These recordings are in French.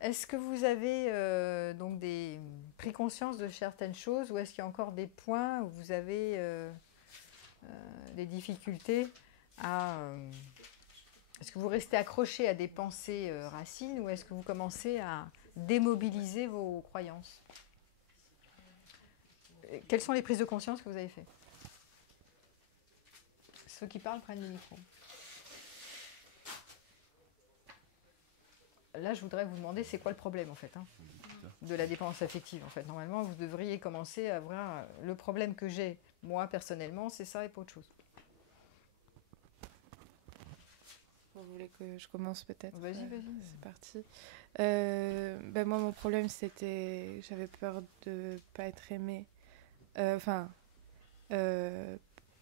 Est-ce que vous avez donc pris conscience de certaines choses ou est-ce qu'il y a encore des points où vous avez des difficultés à... est-ce que vous restez accroché à des pensées racines ou est-ce que vous commencez à démobiliser vos croyances? Quelles sont les prises de conscience que vous avez faites? Ceux qui parlent prennent le micro. Là, je voudrais vous demander, c'est quoi le problème en fait, hein, de la dépendance affective en fait. Normalement, vous devriez commencer à voir le problème que j'ai, moi personnellement, c'est ça et pas autre chose. Vous voulez que je commence peut-être? Vas-y, vas-y. C'est parti. Moi, mon problème, c'était... J'avais peur de pas être aimée.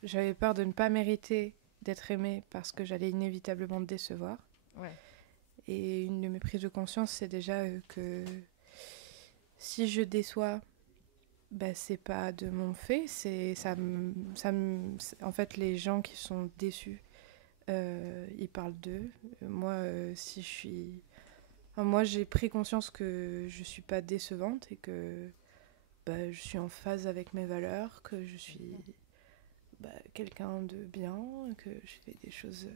J'avais peur de ne pas mériter d'être aimée parce que j'allais inévitablement me décevoir. Ouais. Et une de mes prises de conscience, c'est déjà que si je déçois, c'est pas de mon fait. En fait, les gens qui sont déçus, ils parlent d'eux. Moi, si je suis... Enfin, moi, j'ai pris conscience que je suis pas décevante et que je suis en phase avec mes valeurs, que je suis quelqu'un de bien, que je fais des choses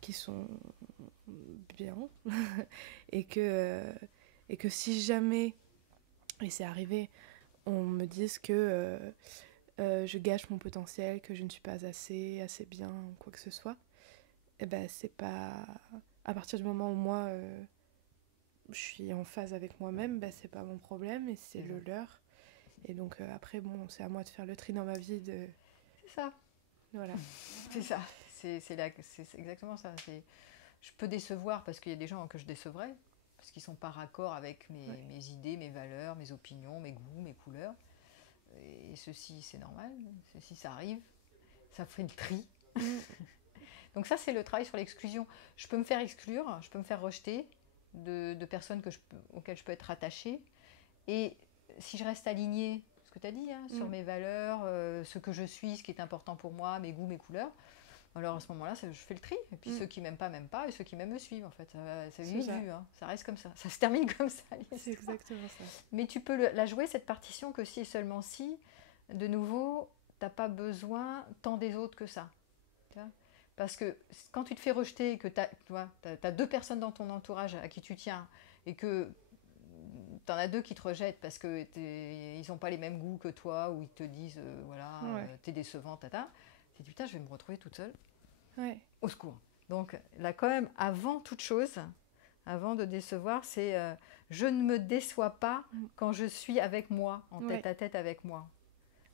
qui sont bien et que si jamais, et c'est arrivé, on me dise que je gâche mon potentiel, que je ne suis pas assez bien, quoi que ce soit, c'est pas... À partir du moment où moi, je suis en phase avec moi-même, c'est pas mon problème et c'est le leur. Et donc après, bon, c'est à moi de faire le tri dans ma vie. C'est ça. Voilà. C'est ça. C'est exactement ça. Je peux décevoir parce qu'il y a des gens que je décevrais, parce qu'ils ne sont pas raccord avec mes idées, mes valeurs, mes opinions, mes goûts, mes couleurs. Et ceci, c'est normal. Ceci, ça arrive. Ça fait le tri. Donc ça, c'est le travail sur l'exclusion. Je peux me faire exclure, je peux me faire rejeter de personnes auxquelles je peux être attachée. Et si je reste alignée, ce que tu as dit, hein, sur mes valeurs, ce que je suis, ce qui est important pour moi, mes goûts, mes couleurs, alors à ce moment-là, je fais le tri. Et puis ceux qui m'aiment pas, et ceux qui m'aiment me suivent. En fait, c'est vite vu, hein. Ça reste comme ça. Ça se termine comme ça. C'est exactement ça. Mais tu peux la jouer, cette partition, que si et seulement si, de nouveau, tu n'as pas besoin tant des autres que ça. Tu vois, parce que quand tu te fais rejeter et que tu as deux personnes dans ton entourage à qui tu tiens et que tu en as deux qui te rejettent parce qu'ils n'ont pas les mêmes goûts que toi ou ils te disent t'es décevant, tata, tu te dis putain, je vais me retrouver toute seule. Ouais. Au secours. Donc là, quand même, avant toute chose, avant de décevoir, c'est je ne me déçois pas quand je suis avec moi, en tête à tête avec moi.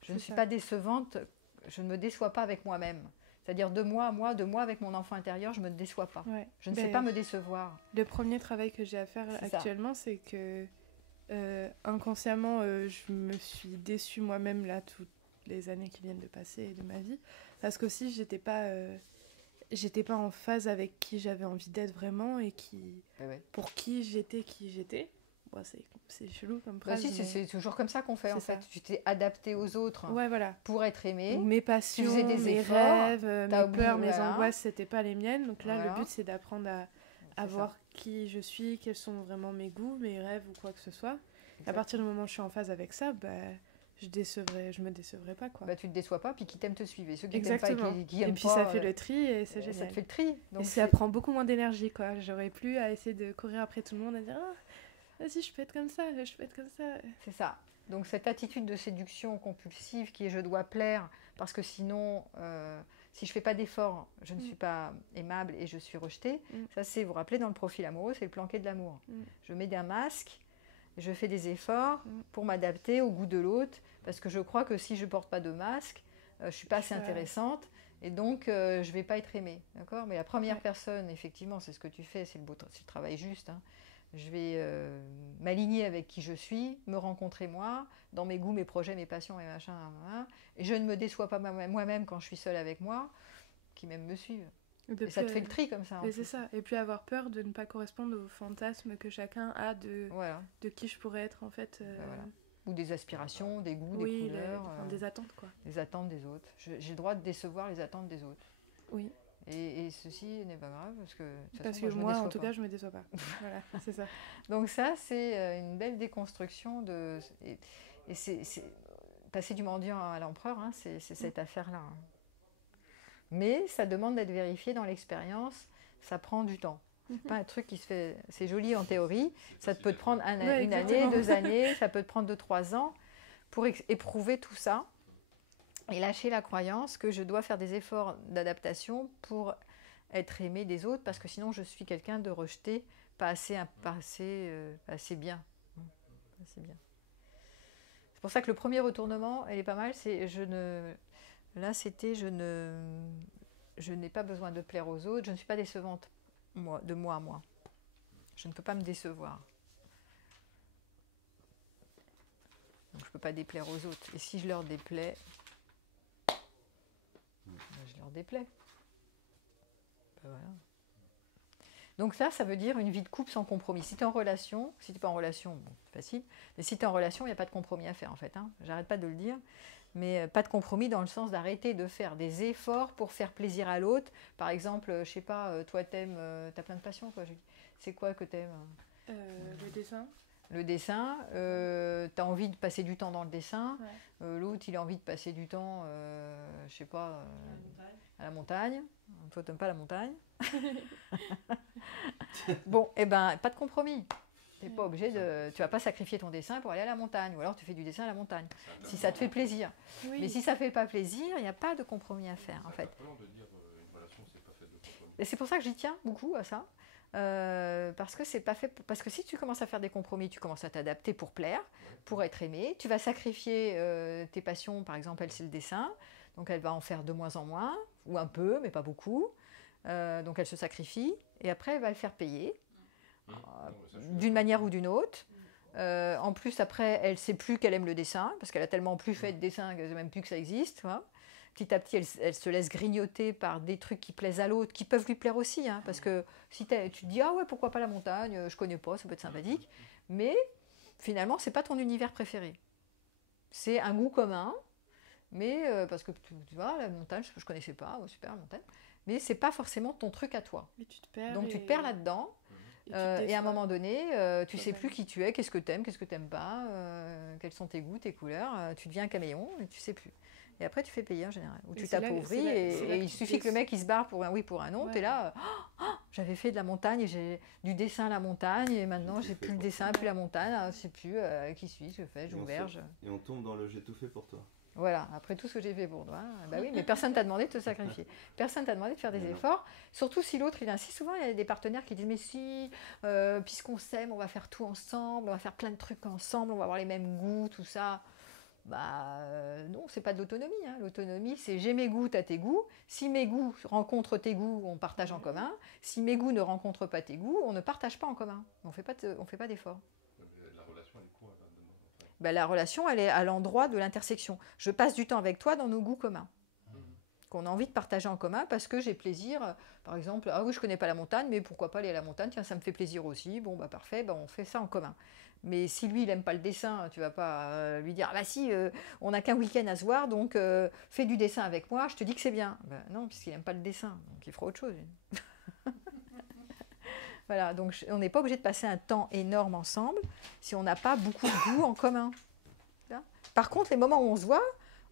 Je ne suis pas décevante, je ne me déçois pas avec moi-même. C'est-à-dire de moi à moi, de moi avec mon enfant intérieur, je ne me déçois pas. Ouais. Je ne sais pas me décevoir. Le premier travail que j'ai à faire actuellement, c'est que inconsciemment, je me suis déçue moi-même là toutes les années qui viennent de passer de ma vie. Parce qu'aussi, j'étais pas en phase avec qui j'avais envie d'être vraiment et pour qui j'étais. Bon, c'est chelou comme phrase. Si, c'est toujours comme ça qu'on fait en fait. Tu t'es adapté aux autres pour être aimé. Donc, mes passions, mes rêves, mes peurs, mes angoisses, c'était pas les miennes. Donc là, le but, c'est d'apprendre à voir qui je suis, quels sont vraiment mes goûts, mes rêves ou quoi que ce soit. À partir du moment où je suis en phase avec ça, je me décevrai pas, quoi. Tu te déçois pas, puis qui t'aiment te suivent. Et ceux qui t'aiment pas et qui aiment et puis pas, ça fait le tri et c'est génial. Ça te fait le tri. Donc et ça prend beaucoup moins d'énergie, quoi. J'aurais plus à essayer de courir après tout le monde, à dire vas-y, je peux être comme ça, je peux être comme ça. C'est ça. Donc cette attitude de séduction compulsive qui est je dois plaire, parce que sinon, si je fais pas d'effort, je ne suis pas aimable et je suis rejetée. Ça, c'est, vous vous rappelez, dans le profil amoureux, c'est le planqué de l'amour. Je mets un masque, je fais des efforts pour m'adapter au goût de l'autre, parce que je crois que si je porte pas de masque, je suis pas assez intéressante, et donc je vais pas être aimée. D'accord ? Mais la première personne, effectivement, c'est ce que tu fais, c'est le travail juste, hein. Je vais m'aligner avec qui je suis, me rencontrer moi, dans mes goûts, mes projets, mes passions, mes machins, et je ne me déçois pas moi-même quand je suis seule avec moi, qui même me suivent. Et ça te fait le tri comme ça. Et c'est ça. Et puis avoir peur de ne pas correspondre aux fantasmes que chacun a de qui je pourrais être en fait. Ou des aspirations, des goûts, des couleurs. Des attentes, quoi. Des attentes des autres. J'ai le droit de décevoir les attentes des autres. Oui. Et ceci n'est pas grave parce que, de toute Parce façon, que je me moi, en déçois tout pas. cas, je me déçois pas. Voilà, c'est ça. Donc ça, c'est une belle déconstruction et passer du mendiant à l'empereur, hein, c'est cette affaire-là. Hein. Mais ça demande d'être vérifié dans l'expérience, ça prend du temps. C'est pas un truc qui se fait. C'est joli en théorie, ça peut te prendre Ouais, une année, 2 années, ça peut te prendre 2, 3 ans pour éprouver tout ça et lâcher la croyance que je dois faire des efforts d'adaptation pour être aimé des autres parce que sinon je suis quelqu'un de rejeté, pas assez bien. Assez bien. C'est pour ça que le premier retournement, elle est pas mal, c'est là c'était je n'ai pas besoin de plaire aux autres, je ne suis pas décevante de moi à moi. Je ne peux pas me décevoir. Donc je ne peux pas déplaire aux autres. Et si je leur déplais, je leur déplais. Ben voilà. Donc ça veut dire une vie de couple sans compromis. Si tu es en relation, si tu n'es pas en relation, bon, c'est facile, mais si tu es en relation, il n'y a pas de compromis à faire en fait. Hein. J'arrête pas de le dire, mais pas de compromis dans le sens d'arrêter de faire des efforts pour faire plaisir à l'autre. Par exemple, je sais pas, toi t'aimes, t'as plein de passions quoi. C'est quoi que t'aimes Le dessin. Le dessin, tu as envie de passer du temps dans le dessin, ouais. L'autre il a envie de passer du temps, je sais pas, à la montagne. Toi t'aimes pas la montagne. Bon, et ben pas de compromis. T'es pas obligé tu vas pas sacrifier ton dessin pour aller à la montagne, ou alors tu fais du dessin à la montagne, si ça te fait plaisir. Oui. Mais si ça fait pas plaisir, il n'y a pas de compromis à faire en fait. Et c'est pour ça que j'y tiens beaucoup à ça. Parce que c'est pas fait. Parce que si tu commences à faire des compromis, tu commences à t'adapter pour plaire, pour être aimé. Tu vas sacrifier tes passions. Par exemple, elle c'est le dessin, donc elle va en faire de moins en moins, ou un peu, mais pas beaucoup. Donc elle se sacrifie, et après elle va le faire payer d'une manière ou d'une autre. En plus, après, elle sait plus qu'elle aime le dessin, parce qu'elle a tellement plus fait de dessin qu'elle ne sait même plus que ça existe. Tu vois. Petit à petit, elle se laisse grignoter par des trucs qui plaisent à l'autre, qui peuvent lui plaire aussi. Hein, parce que si tu te dis, ah ouais, pourquoi pas la montagne, je connais pas, ça peut être sympathique. Mais finalement, c'est pas ton univers préféré. C'est un goût commun, mais parce que tu vois, la montagne, je connaissais pas, oh, super la montagne, mais c'est pas forcément ton truc à toi. Et tu te perds. Donc tu te perds là-dedans. Et à un moment donné, tu sais plus qui tu es, qu'est-ce que t'aimes pas, quels sont tes goûts, tes couleurs. Tu deviens un caméléon et tu sais plus. Et après, tu fais payer en général. Ou tu t'appauvris et il suffit que le mec il se barre pour un oui, pour un non. Ouais. T'es là, j'avais fait de la montagne, et j'ai du dessin à la montagne et maintenant j'ai plus le dessin, plus la montagne. Je sais plus qui suis-je, que fais-je, j'ouverge. Et on tombe dans le j'ai tout fait pour toi. Voilà, après tout ce que j'ai fait pour toi. Bah oui, mais personne t'a demandé de te sacrifier. Personne t'a demandé de faire des efforts. Surtout si l'autre, il insiste. Souvent, il y a des partenaires qui disent, mais si, puisqu'on s'aime, on va faire tout ensemble, on va faire plein de trucs ensemble, on va avoir les mêmes goûts, tout ça. Bah non, c'est pas de l'autonomie. Hein. L'autonomie, c'est j'ai mes goûts, t'as tes goûts. Si mes goûts rencontrent tes goûts, on partage en commun. Si mes goûts ne rencontrent pas tes goûts, on ne partage pas en commun. On fait pas d'efforts. Ben, la relation, elle est à l'endroit de l'intersection. Je passe du temps avec toi dans nos goûts communs, qu'on a envie de partager en commun parce que j'ai plaisir. Par exemple, ah oui, je connais pas la montagne, mais pourquoi pas aller à la montagne? Tiens, ça me fait plaisir aussi. Bon, bah parfait, bah, on fait ça en commun. Mais si lui, il aime pas le dessin, tu vas pas lui dire, ah bah si, on n'a qu'un week-end à se voir, donc fais du dessin avec moi, je te dis que c'est bien. Ben, non, puisqu'il aime pas le dessin, donc il fera autre chose. Voilà, donc on n'est pas obligé de passer un temps énorme ensemble si on n'a pas beaucoup de goût en commun. Par contre, les moments où on se voit,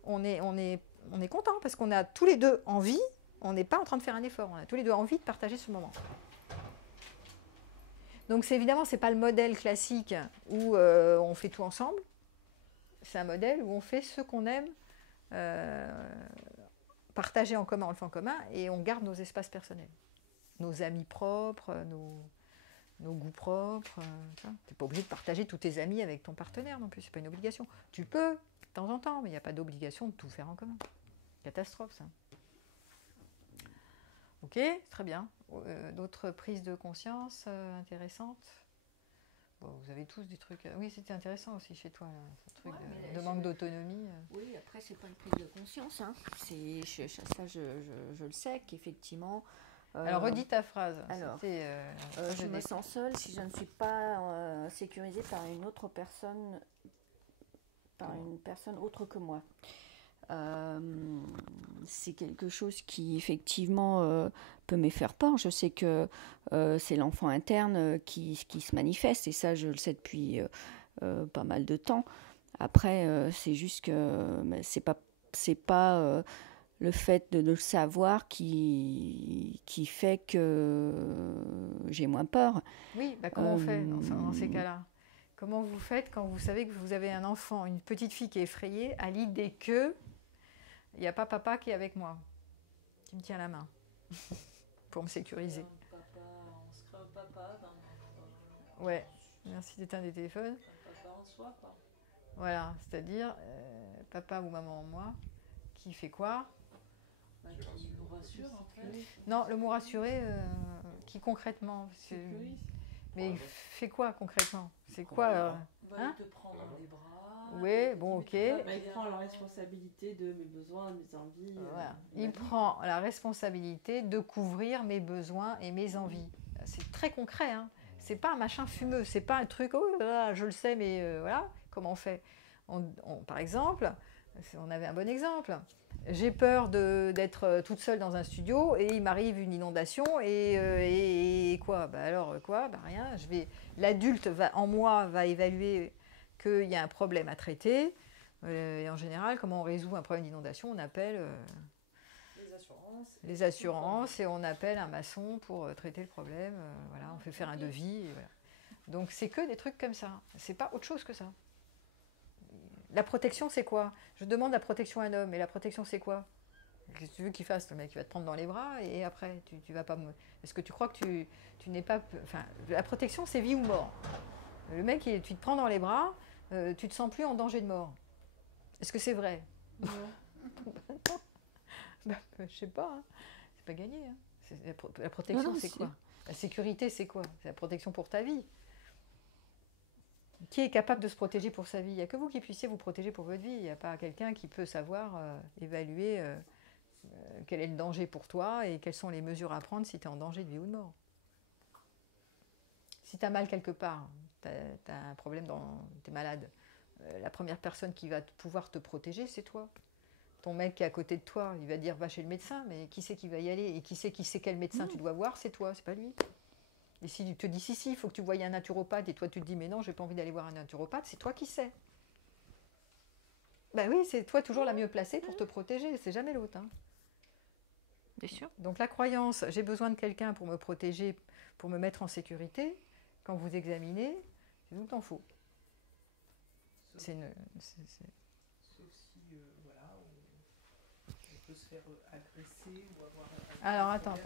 on est content parce qu'on a tous les deux envie, on n'est pas en train de faire un effort, on a tous les deux envie de partager ce moment. Donc évidemment, ce n'est pas le modèle classique où on fait tout ensemble, c'est un modèle où on fait ce qu'on aime, partager en commun, on le fait en commun, et on garde nos espaces personnels. Nos amis propres, nos goûts propres. Tu n'es pas obligé de partager tous tes amis avec ton partenaire non plus, c'est pas une obligation. Tu peux, de temps en temps, mais il n'y a pas d'obligation de tout faire en commun. Catastrophe, ça. Ok, très bien. D'autres prises de conscience intéressantes? Bon, vous avez tous des trucs... Oui, c'était intéressant aussi chez toi, là, ce truc de manque d'autonomie. Oui, après, c'est pas une prise de conscience. Hein. Ça, je le sais qu'effectivement... Alors, redis ta phrase. Alors, je me sens seule si je ne suis pas sécurisée par une autre personne, par une personne autre que moi. c'est quelque chose qui effectivement peut me faire peur. Je sais que c'est l'enfant interne qui se manifeste, et ça je le sais depuis pas mal de temps. Après, c'est juste que c'est pas le fait de le savoir qui fait que j'ai moins peur. Oui, bah comment on fait dans ces cas-là? Comment vous faites quand vous savez que vous avez un enfant, une petite fille qui est effrayée à l'idée que il n'y a pas papa qui est avec moi, qui me tient la main pour me sécuriser? On se crée un papa Ouais, merci d'éteindre les téléphones. un papa en soi, quoi. Voilà, c'est-à-dire papa ou maman en moi, qui fait quoi? Qui nous rassure, en fait. Non, le mot rassurer, qui concrètement Sécurise. Mais il fait quoi concrètement? C'est quoi Il te prend dans les bras. Oui, bon, ok. Il prend la responsabilité de mes besoins, mes envies. Voilà. Il prend la responsabilité de couvrir mes besoins et mes envies. C'est très concret, hein. C'est pas un machin fumeux, c'est pas un truc, oh là, je le sais, mais voilà, comment on fait? Par exemple, on avait un bon exemple. J'ai peur d'être toute seule dans un studio et il m'arrive une inondation et quoi? Bah alors quoi? Bah rien. L'adulte en moi va évaluer qu'il y a un problème à traiter. Et en général, comment on résout un problème d'inondation? On appelle les assurances et on appelle un maçon pour traiter le problème. Voilà, on fait faire un devis. Et voilà. Donc c'est que des trucs comme ça. C'est pas autre chose que ça. La protection, c'est quoi? Je demande la protection à un homme, et la protection, c'est quoi? Qu'est-ce que tu veux qu'il fasse? Le mec, il va te prendre dans les bras, et après, tu vas pas... Est-ce que tu crois que tu n'es pas... Enfin, la protection, c'est vie ou mort. Le mec, tu te prends dans les bras, tu te sens plus en danger de mort. Est-ce que c'est vrai? Non. Bah, je sais pas, hein. C'est pas gagné. Hein. La protection, c'est quoi? La sécurité, c'est quoi? C'est la protection pour ta vie. Qui est capable de se protéger pour sa vie? Il n'y a que vous qui puissiez vous protéger pour votre vie. Il n'y a pas quelqu'un qui peut savoir évaluer quel est le danger pour toi et quelles sont les mesures à prendre si tu es en danger de vie ou de mort. Si tu as mal quelque part, tu as un problème, tu es malade, la première personne qui va pouvoir te protéger, c'est toi. Ton mec qui est à côté de toi, il va dire va chez le médecin, mais qui c'est qui va y aller? Et qui sait quel médecin tu dois voir? C'est toi, c'est pas lui. Et si tu te dis si, il faut que tu voyes un naturopathe et toi tu te dis mais non, j'ai pas envie d'aller voir un naturopathe, c'est toi qui sais. Ben oui, c'est toi toujours la mieux placée pour te protéger, c'est jamais l'autre. Hein. Bien sûr. Donc la croyance, j'ai besoin de quelqu'un pour me protéger, pour me mettre en sécurité, quand vous examinez, c'est tout le temps faux. Sauf si, voilà, on peut se faire agresser ou avoir... Alors attends.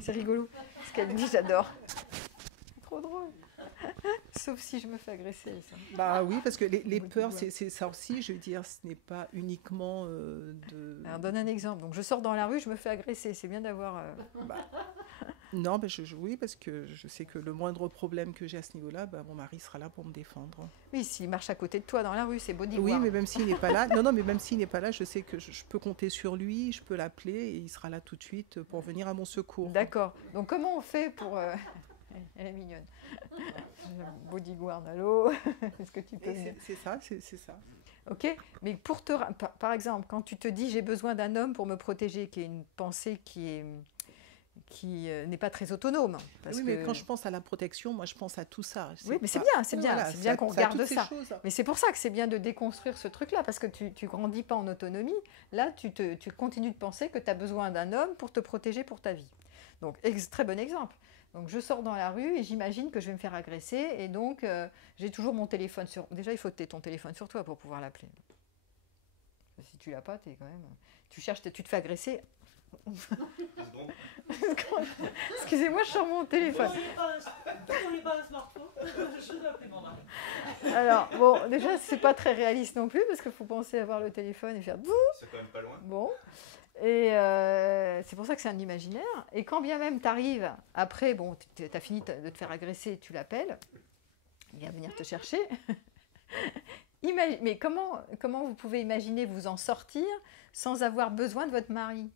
C'est rigolo. Ce qu'elle dit, j'adore. C'est trop drôle. Sauf si je me fais agresser. Ça. Bah oui, parce que les peurs, c'est ça aussi, je veux dire, ce n'est pas uniquement de... Alors donne un exemple. Donc je sors dans la rue, je me fais agresser. C'est bien d'avoir... Non, mais oui, parce que je sais que le moindre problème que j'ai à ce niveau-là, mon mari sera là pour me défendre. Oui, s'il marche à côté de toi dans la rue, c'est bodyguard. Oui, mais même s'il n'est pas là, non, mais même s'il n'est pas là, je sais que je peux compter sur lui, je peux l'appeler et il sera là tout de suite pour venir à mon secours. D'accord. Donc comment on fait pour... Elle est mignonne. Bodyguard, allô? Est-ce que tu peux... C'est ça. Ok, mais par exemple, quand tu te dis j'ai besoin d'un homme pour me protéger, qui est une pensée qui n'est pas très autonome. Mais quand je pense à la protection, moi je pense à tout ça. Oui, mais c'est bien qu'on regarde ça. Mais c'est pour ça que c'est bien de déconstruire ce truc-là, parce que tu grandis pas en autonomie. Là, tu continues de penser que tu as besoin d'un homme pour te protéger pour ta vie. Donc, très bon exemple. Donc, je sors dans la rue et j'imagine que je vais me faire agresser. Et donc, j'ai toujours mon téléphone sur... Déjà, il faut que tu aies ton téléphone sur toi pour pouvoir l'appeler. Si tu l'as pas, tu es quand même... Tu te fais agresser... Excusez-moi, je sors mon téléphone. Vous n'auriez pas un smartphone? Je vais appeler mon mari. Alors, bon, déjà, c'est pas très réaliste non plus, parce qu'il faut penser à avoir le téléphone et faire... C'est quand même pas loin. Bon. Et c'est pour ça que c'est un imaginaire. Et quand bien même tu arrives, après, bon, tu as fini de te faire agresser, tu l'appelles, il vient venir te chercher. Mais comment vous pouvez imaginer vous en sortir sans avoir besoin de votre mari?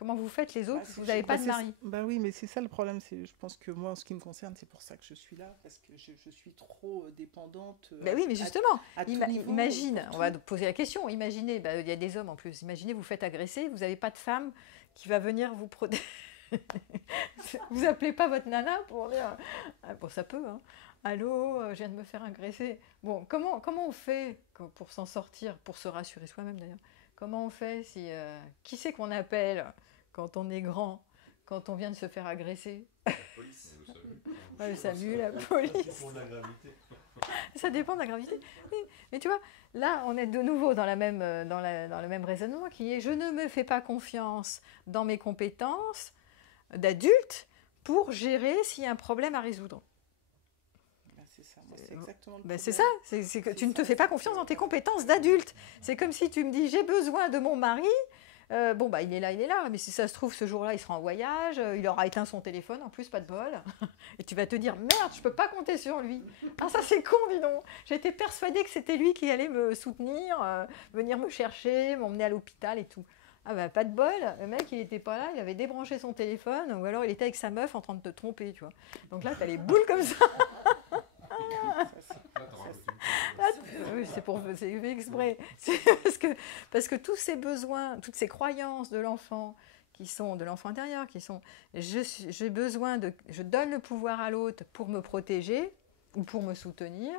Comment vous faites les autres Bah, si vous n'avez pas de mari? Bah oui, mais c'est ça le problème. Je pense que moi, en ce qui me concerne, c'est pour ça que je suis là, parce que je suis trop dépendante. Ben oui, mais justement, à tout niveau, imagine, pour on va tout. poser la question, imaginez, il y a des hommes en plus, imaginez vous faites agresser, vous n'avez pas de femme qui va venir vous protéger. Vous appelez pas votre nana pour dire, bon ça peut, hein. Allô, je viens de me faire agresser. Bon, comment on fait pour s'en sortir, pour se rassurer soi-même d'ailleurs? Comment on fait si qui c'est qu'on appelle quand on est grand, quand on vient de se faire agresser? La police. Ouais, salut, la police. Ça dépend de la gravité. Oui, mais tu vois, là, on est de nouveau dans le même raisonnement qui est je ne me fais pas confiance dans mes compétences d'adulte pour gérer s'il y a un problème à résoudre. Bah, c'est ça, moi, c'est exactement le Ben c'est problème. ça, c'est que tu ne te fais pas confiance dans tes compétences d'adulte. C'est comme si tu me dis j'ai besoin de mon mari. Bon, bah il est là, mais si ça se trouve, ce jour-là, il sera en voyage, il aura éteint son téléphone, en plus, pas de bol. Et tu vas te dire, merde, je peux pas compter sur lui. Ah, ça c'est con, dis donc. J'étais persuadée que c'était lui qui allait me soutenir, venir me chercher, m'emmener à l'hôpital et tout. Ah bah pas de bol, le mec il était pas là, il avait débranché son téléphone, ou alors il était avec sa meuf en train de te tromper, tu vois. Donc là, t'as les boules comme ça. Oui, c'est fait exprès. C'est parce que tous ces besoins, toutes ces croyances de l'enfant, qui sont de l'enfant intérieur, qui sont je donne le pouvoir à l'autre pour me protéger ou pour me soutenir,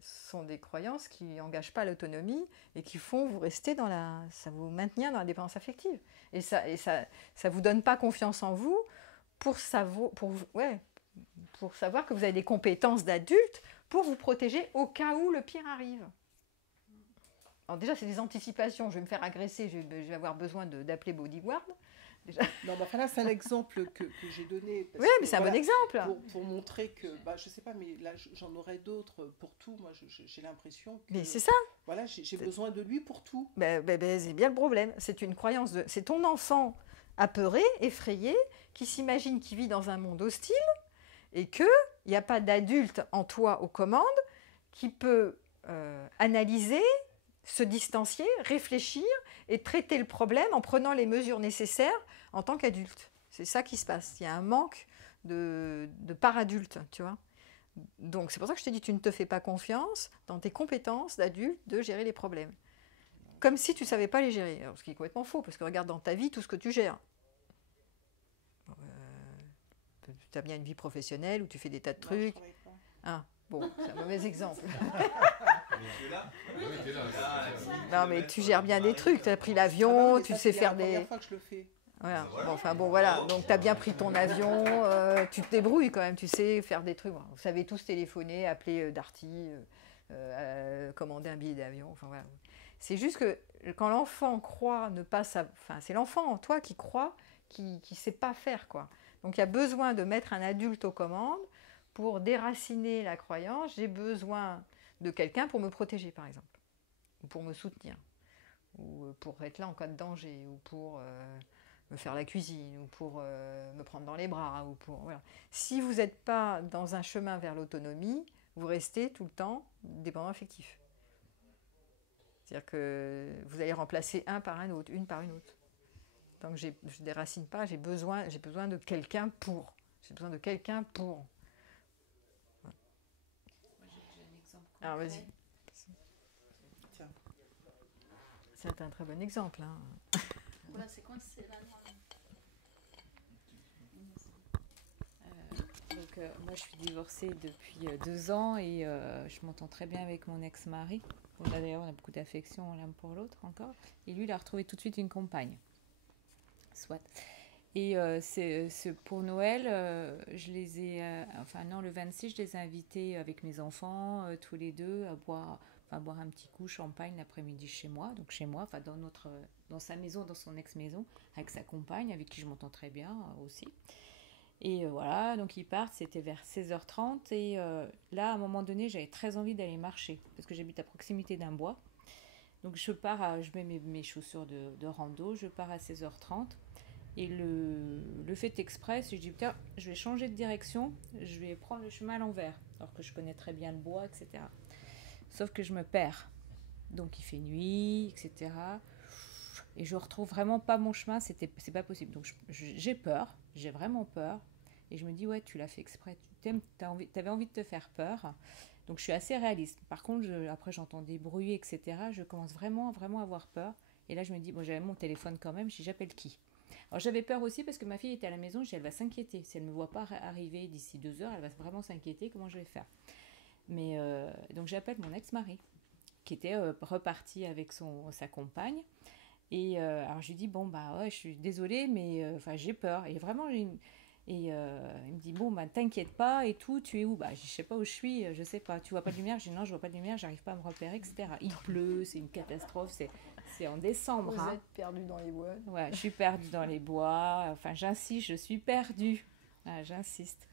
sont des croyances qui n'engagent pas l'autonomie et qui font vous rester ça vous maintient dans la dépendance affective. Et ça vous donne pas confiance en vous pour savoir que vous avez des compétences d'adulte pour vous protéger au cas où le pire arrive. Alors déjà, c'est des anticipations. Je vais me faire agresser, je vais avoir besoin d'appeler bodyguard. Déjà. Non, mais enfin là, c'est un exemple que j'ai donné. Oui, mais c'est un bon exemple. Pour montrer que, je sais pas, mais là, j'en aurais d'autres pour tout. Moi, j'ai l'impression que... Mais c'est ça. Voilà, j'ai besoin de lui pour tout. C'est bien le problème. C'est une croyance c'est ton enfant apeuré, effrayé, qui s'imagine qu'il vit dans un monde hostile et qu'il n'y a pas d'adulte en toi aux commandes qui peut analyser, se distancier, réfléchir et traiter le problème en prenant les mesures nécessaires en tant qu'adulte. C'est ça qui se passe. Il y a un manque de part adulte, tu vois. Donc c'est pour ça que je te dis, tu ne te fais pas confiance dans tes compétences d'adulte de gérer les problèmes. Comme si tu ne savais pas les gérer. Alors, ce qui est complètement faux, parce que regarde dans ta vie tout ce que tu gères. Tu as bien une vie professionnelle où tu fais des tas de trucs. Bon, c'est un mauvais exemple. Non, mais tu gères bien des trucs. Tu as pris l'avion, tu sais faire des... C'est la première fois que je le fais. Voilà. Voilà. Donc, tu as bien pris ton avion, tu te débrouilles quand même, tu sais faire des trucs. Vous savez tous téléphoner, appeler Darty, commander un billet d'avion. Enfin, voilà. C'est juste que quand l'enfant croit ne pas savoir... Enfin, c'est l'enfant en toi qui croit qui ne sait pas faire, quoi. Donc, il y a besoin de mettre un adulte aux commandes pour déraciner la croyance. J'ai besoin de quelqu'un pour me protéger, par exemple, ou pour me soutenir, ou pour être là en cas de danger, ou pour me faire la cuisine, ou pour me prendre dans les bras, ou pour voilà. Si vous n'êtes pas dans un chemin vers l'autonomie, vous restez tout le temps dépendant affectif. C'est-à-dire que vous allez remplacer un par un autre, une par une autre. Donc je ne déracine pas, j'ai besoin de quelqu'un pour. J'ai besoin de quelqu'un pour. Moi, j'ai un exemple concret. Alors vas-y. Tiens. C'est un très bon exemple. Hein. Voilà, c'est coincé là. Moi, je suis divorcée depuis 2 ans et je m'entends très bien avec mon ex-mari. D'ailleurs, on a beaucoup d'affection l'un pour l'autre encore. Et lui, il a retrouvé tout de suite une compagne. Soit. Et pour Noël, je les ai... le 26, je les ai invités avec mes enfants, tous les deux, à boire un petit coup champagne l'après-midi chez moi. Donc chez moi, dans sa maison, dans son ex-maison, avec sa compagne, avec qui je m'entends très bien aussi. Et voilà, donc ils partent, c'était vers 16h30. Et là, à un moment donné, j'avais très envie d'aller marcher, parce que j'habite à proximité d'un bois. Donc je mets mes chaussures de rando, je pars à 16h30. Et le fait exprès, je dis, putain, je vais changer de direction, je vais prendre le chemin à l'envers, alors que je connais très bien le bois, etc. Sauf que je me perds. Donc il fait nuit, etc. et je retrouve vraiment pas mon chemin, c'est pas possible. Donc j'ai peur, j'ai vraiment peur. Et je me dis, ouais, tu l'as fait exprès, t'avais envie de te faire peur. Donc je suis assez réaliste. Par contre, après j'entends des bruits, etc. Je commence vraiment à avoir peur. Et là je me dis, bon, j'avais mon téléphone quand même, j'appelle qui? Alors j'avais peur aussi parce que ma fille était à la maison, je dis, elle va s'inquiéter. Si elle ne me voit pas arriver d'ici 2 heures, elle va vraiment s'inquiéter, comment je vais faire? Mais donc j'appelle mon ex-mari, qui était reparti avec sa compagne. Et alors je lui dis, bon, bah ouais, je suis désolée, mais j'ai peur. Et vraiment, il me dit, bon, bah t'inquiète pas et tout, tu es où? Bah je sais pas où je suis, je sais pas. Tu vois pas de lumière? Je dis, non, je vois pas de lumière, j'arrive pas à me repérer, etc. Il pleut, c'est une catastrophe, c'est en décembre. Vous êtes perdu dans les bois. Ouais, je suis perdue dans les bois. Enfin, j'insiste, je suis perdue. Voilà, j'insiste.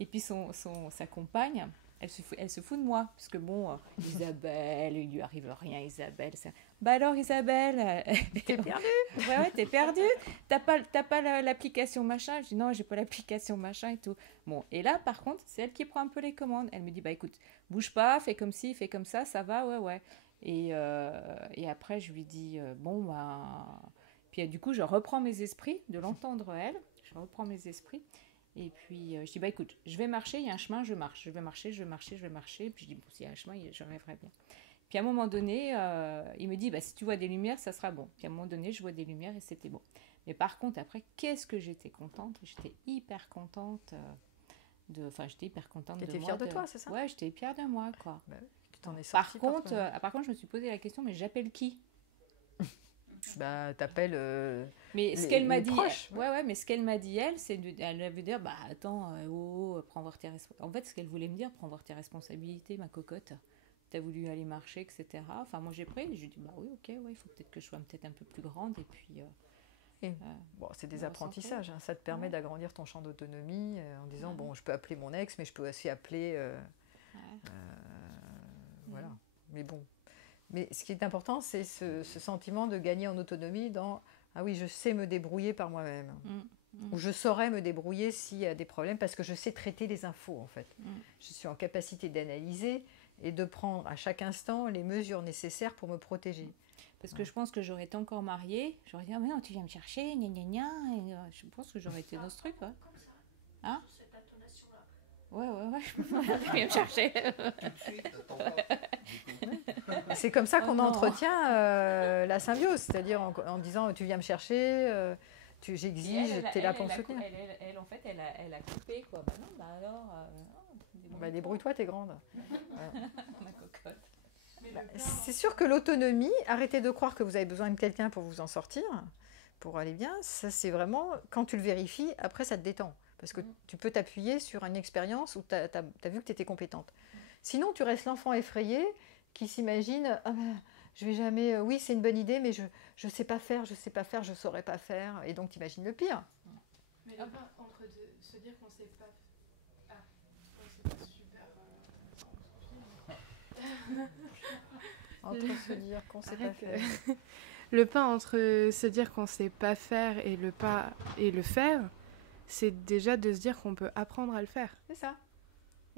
Et puis sa compagne, elle se fout de moi. Parce que bon, Isabelle, il lui arrive rien, Isabelle. Bah alors, Isabelle, t'es perdue? Ouais, t'es perdue. T'as pas l'application machin? Je dis non, j'ai pas l'application machin et tout. Bon, et là, par contre, c'est elle qui prend un peu les commandes. Elle me dit, bah écoute, bouge pas, fais comme ci, fais comme ça va, ouais. Et après, je lui dis, bon, bah... Puis du coup, je reprends mes esprits de l'entendre elle. Je reprends mes esprits. Et puis, je dis, bah écoute, je vais marcher, il y a un chemin, je marche. Je vais marcher. Puis je dis, bon, s'il y a un chemin, je rêverai bien. Puis à un moment donné, il me dit, bah si tu vois des lumières, ça sera bon. Puis à un moment donné, je vois des lumières et c'était bon. Mais par contre, après, qu'est-ce que j'étais contente? J'étais hyper contente j'étais hyper contente de moi. T'étais fière de toi, c'est ça? Ouais, j'étais fière de moi, quoi. Bah, tu t'en es Par sortie contre, je me suis posé la question, mais j'appelle qui? Bah, t'appelles mais ce qu'elle m'a dit, proches. Ouais, mais ce qu'elle m'a dit, elle veut dire, bah attends, prends voir tes responsabilités. En fait, ce qu'elle voulait me dire, prends voir tes responsabilités, ma cocotte. T'as voulu aller marcher, etc. Enfin, moi j'ai pris, je lui ai dit, bah oui, ok, ouais, il faut peut-être que je sois peut-être un peu plus grande, et puis... bon, c'est des apprentissages, hein. Ça te permet d'agrandir ton champ d'autonomie en disant, bon, je peux appeler mon ex, mais je peux aussi appeler... voilà, mais bon. Mais ce qui est important, c'est ce sentiment de gagner en autonomie dans « Ah oui, je sais me débrouiller par moi-même. Ou je saurais me débrouiller s'il y a des problèmes parce que je sais traiter les infos, en fait. Je suis en capacité d'analyser et de prendre à chaque instant les mesures nécessaires pour me protéger. » Parce que je pense que j'aurais été encore mariée, j'aurais dit, ah mais non, tu viens me chercher, gna gna gna, et je pense que j'aurais été dans ce truc, quoi. Hein? Ouais, tu viens me chercher. C'est comme ça qu'on entretient la symbiose, c'est-à-dire en disant tu viens me chercher, j'exige, t'es là pour me soutenir. Elle, en fait, elle a coupé, quoi. Bah non, bah alors... débrouille-toi, t'es grande. Ma cocotte. C'est sûr que l'autonomie, arrêtez de croire que vous avez besoin de quelqu'un pour vous en sortir, pour aller bien, ça c'est vraiment, quand tu le vérifies, après ça te détend. Parce que tu peux t'appuyer sur une expérience où tu as vu que tu étais compétente. Sinon, tu restes l'enfant effrayé qui s'imagine ah ben, je vais jamais. Oui, c'est une bonne idée, mais je ne sais pas faire, je ne saurais pas faire. Et donc, tu imagines le pire. Mais le pas entre se dire qu'on ne sait pas. Ah, c'est pas super. Entre se dire qu'on ne sait pas faire. Le pas entre se dire qu'on ne sait pas faire et le faire. C'est déjà de se dire qu'on peut apprendre à le faire. C'est ça.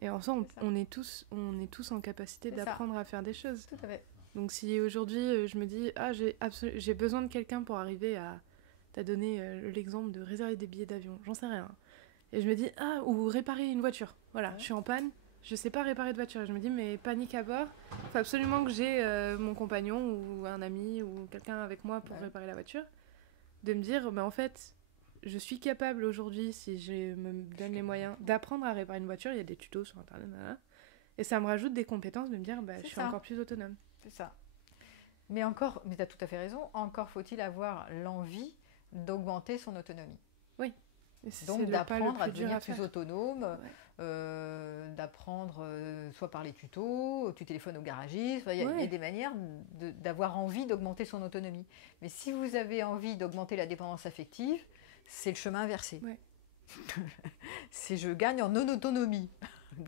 Et en soi, on est tous en capacité d'apprendre à faire des choses. Tout à fait. Donc si aujourd'hui, je me dis, j'ai besoin de quelqu'un pour arriver à... T'as donné l'exemple de réserver des billets d'avion, j'en sais rien. Et je me dis, ou réparer une voiture. Voilà, je suis en panne, je sais pas réparer de voiture. Et je me dis, mais panique à bord, il faut absolument que j'ai mon compagnon ou un ami ou quelqu'un avec moi pour réparer la voiture. De me dire, en fait... Je suis capable aujourd'hui, si je me donne les moyens, d'apprendre à réparer une voiture. Il y a des tutos sur Internet. Et ça me rajoute des compétences de me dire, je suis encore plus autonome. C'est ça. Mais tu as tout à fait raison. Encore faut-il avoir l'envie d'augmenter son autonomie. Oui. Donc d'apprendre à devenir plus autonome, d'apprendre soit par les tutos, tu téléphones au garagiste. Il y a des manières d'avoir envie d'augmenter son autonomie. Mais si vous avez envie d'augmenter la dépendance affective, c'est le chemin inversé. Ouais. C'est je gagne en non-autonomie.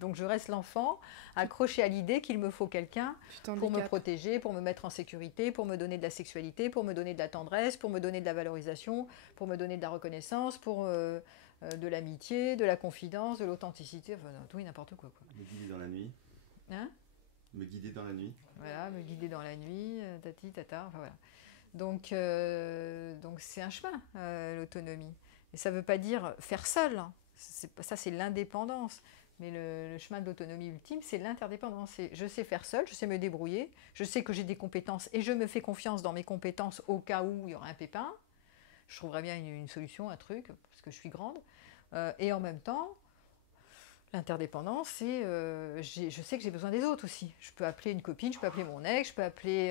Donc je reste l'enfant accroché à l'idée qu'il me faut quelqu'un pour me protéger, pour me mettre en sécurité, pour me donner de la sexualité, pour me donner de la tendresse, pour me donner de la valorisation, pour me donner de la reconnaissance, pour de l'amitié, de la confidence, de l'authenticité, enfin tout et n'importe quoi. Me guider dans la nuit. Hein? Me guider dans la nuit. Voilà, me guider dans la nuit, tati, tata, enfin voilà. Donc c'est un chemin, l'autonomie. Et ça ne veut pas dire faire seul, hein. Ça, c'est l'indépendance. Mais le chemin de l'autonomie ultime, c'est l'interdépendance. Je sais faire seul, je sais me débrouiller, je sais que j'ai des compétences et je me fais confiance dans mes compétences au cas où il y aura un pépin. Je trouverai bien une solution, un truc, parce que je suis grande. Et en même temps, l'interdépendance, c'est je sais que j'ai besoin des autres aussi. Je peux appeler une copine, je peux appeler mon ex, je peux appeler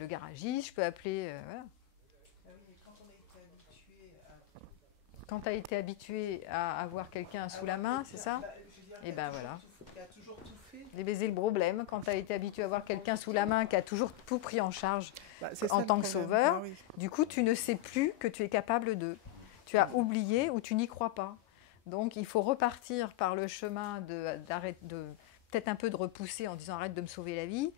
le garagiste, je peux appeler... voilà. Quand tu as été habitué à avoir quelqu'un sous la main, c'est ça? Et ben voilà. Les baisers le problème, quand tu as été habitué à avoir quelqu'un sous la main qui a toujours tout pris en charge en tant que sauveur, du coup tu ne sais plus que tu es capable de. Tu as oublié ou tu n'y crois pas. Donc il faut repartir par le chemin peut-être un peu de repousser en disant arrête de me sauver la vie.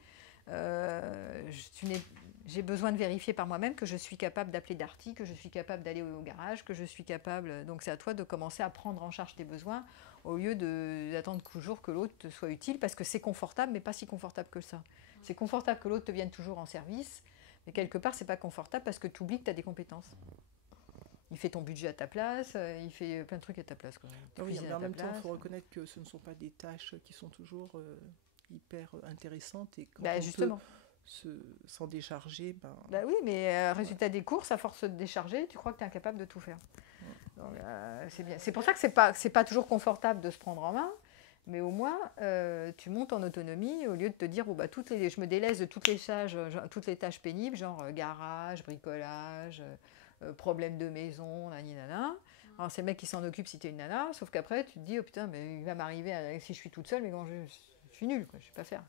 J'ai besoin de vérifier par moi-même que je suis capable d'appeler Darty, que je suis capable d'aller au garage, que je suis capable... Donc c'est à toi de commencer à prendre en charge tes besoins au lieu d'attendre toujours que l'autre te soit utile, parce que c'est confortable, mais pas si confortable que ça. C'est confortable que l'autre te vienne toujours en service, mais quelque part, c'est pas confortable parce que tu oublies que tu as des compétences. Il fait ton budget à ta place, il fait plein de trucs à ta place. Oui, mais en même temps, il faut reconnaître que ce ne sont pas des tâches qui sont toujours hyper intéressantes. Et quand justement. S'en décharger, oui, mais résultat des courses, à force de décharger, tu crois que tu es incapable de tout faire. Donc, c'est bien. C'est pour ça que c'est pas toujours confortable de se prendre en main, mais au moins tu montes en autonomie au lieu de te dire je me délaisse de toutes les tâches pénibles, genre garage, bricolage, problème de maison, nanana. Alors c'est le mec qui s'en occupe si tu es une nana, sauf qu'après tu te dis oh putain, mais il va m'arriver si je suis toute seule, mais quand je suis nulle, quoi, je sais pas faire.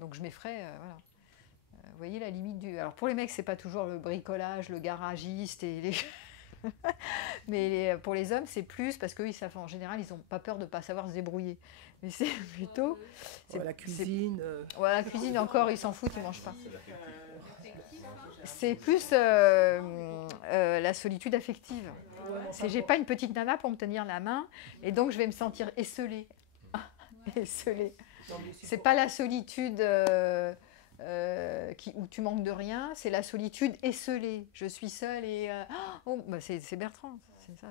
Donc je m'effraie, voilà. Vous voyez la limite du... Alors pour les mecs, c'est pas toujours le bricolage, le garagiste et les... Mais pour les hommes, c'est plus parce qu'eux, ils savent, en général, ils n'ont pas peur de ne pas savoir se débrouiller. Mais c'est plutôt... la cuisine... la cuisine encore, ils s'en foutent, ils ne mangent pas. C'est plus la solitude affective. J'ai pas une petite nana pour me tenir la main et donc je vais me sentir esseulée. Esseulée. C'est pas la solitude où tu manques de rien, c'est la solitude esseulée. Je suis seule et c'est Bertrand, c'est ça.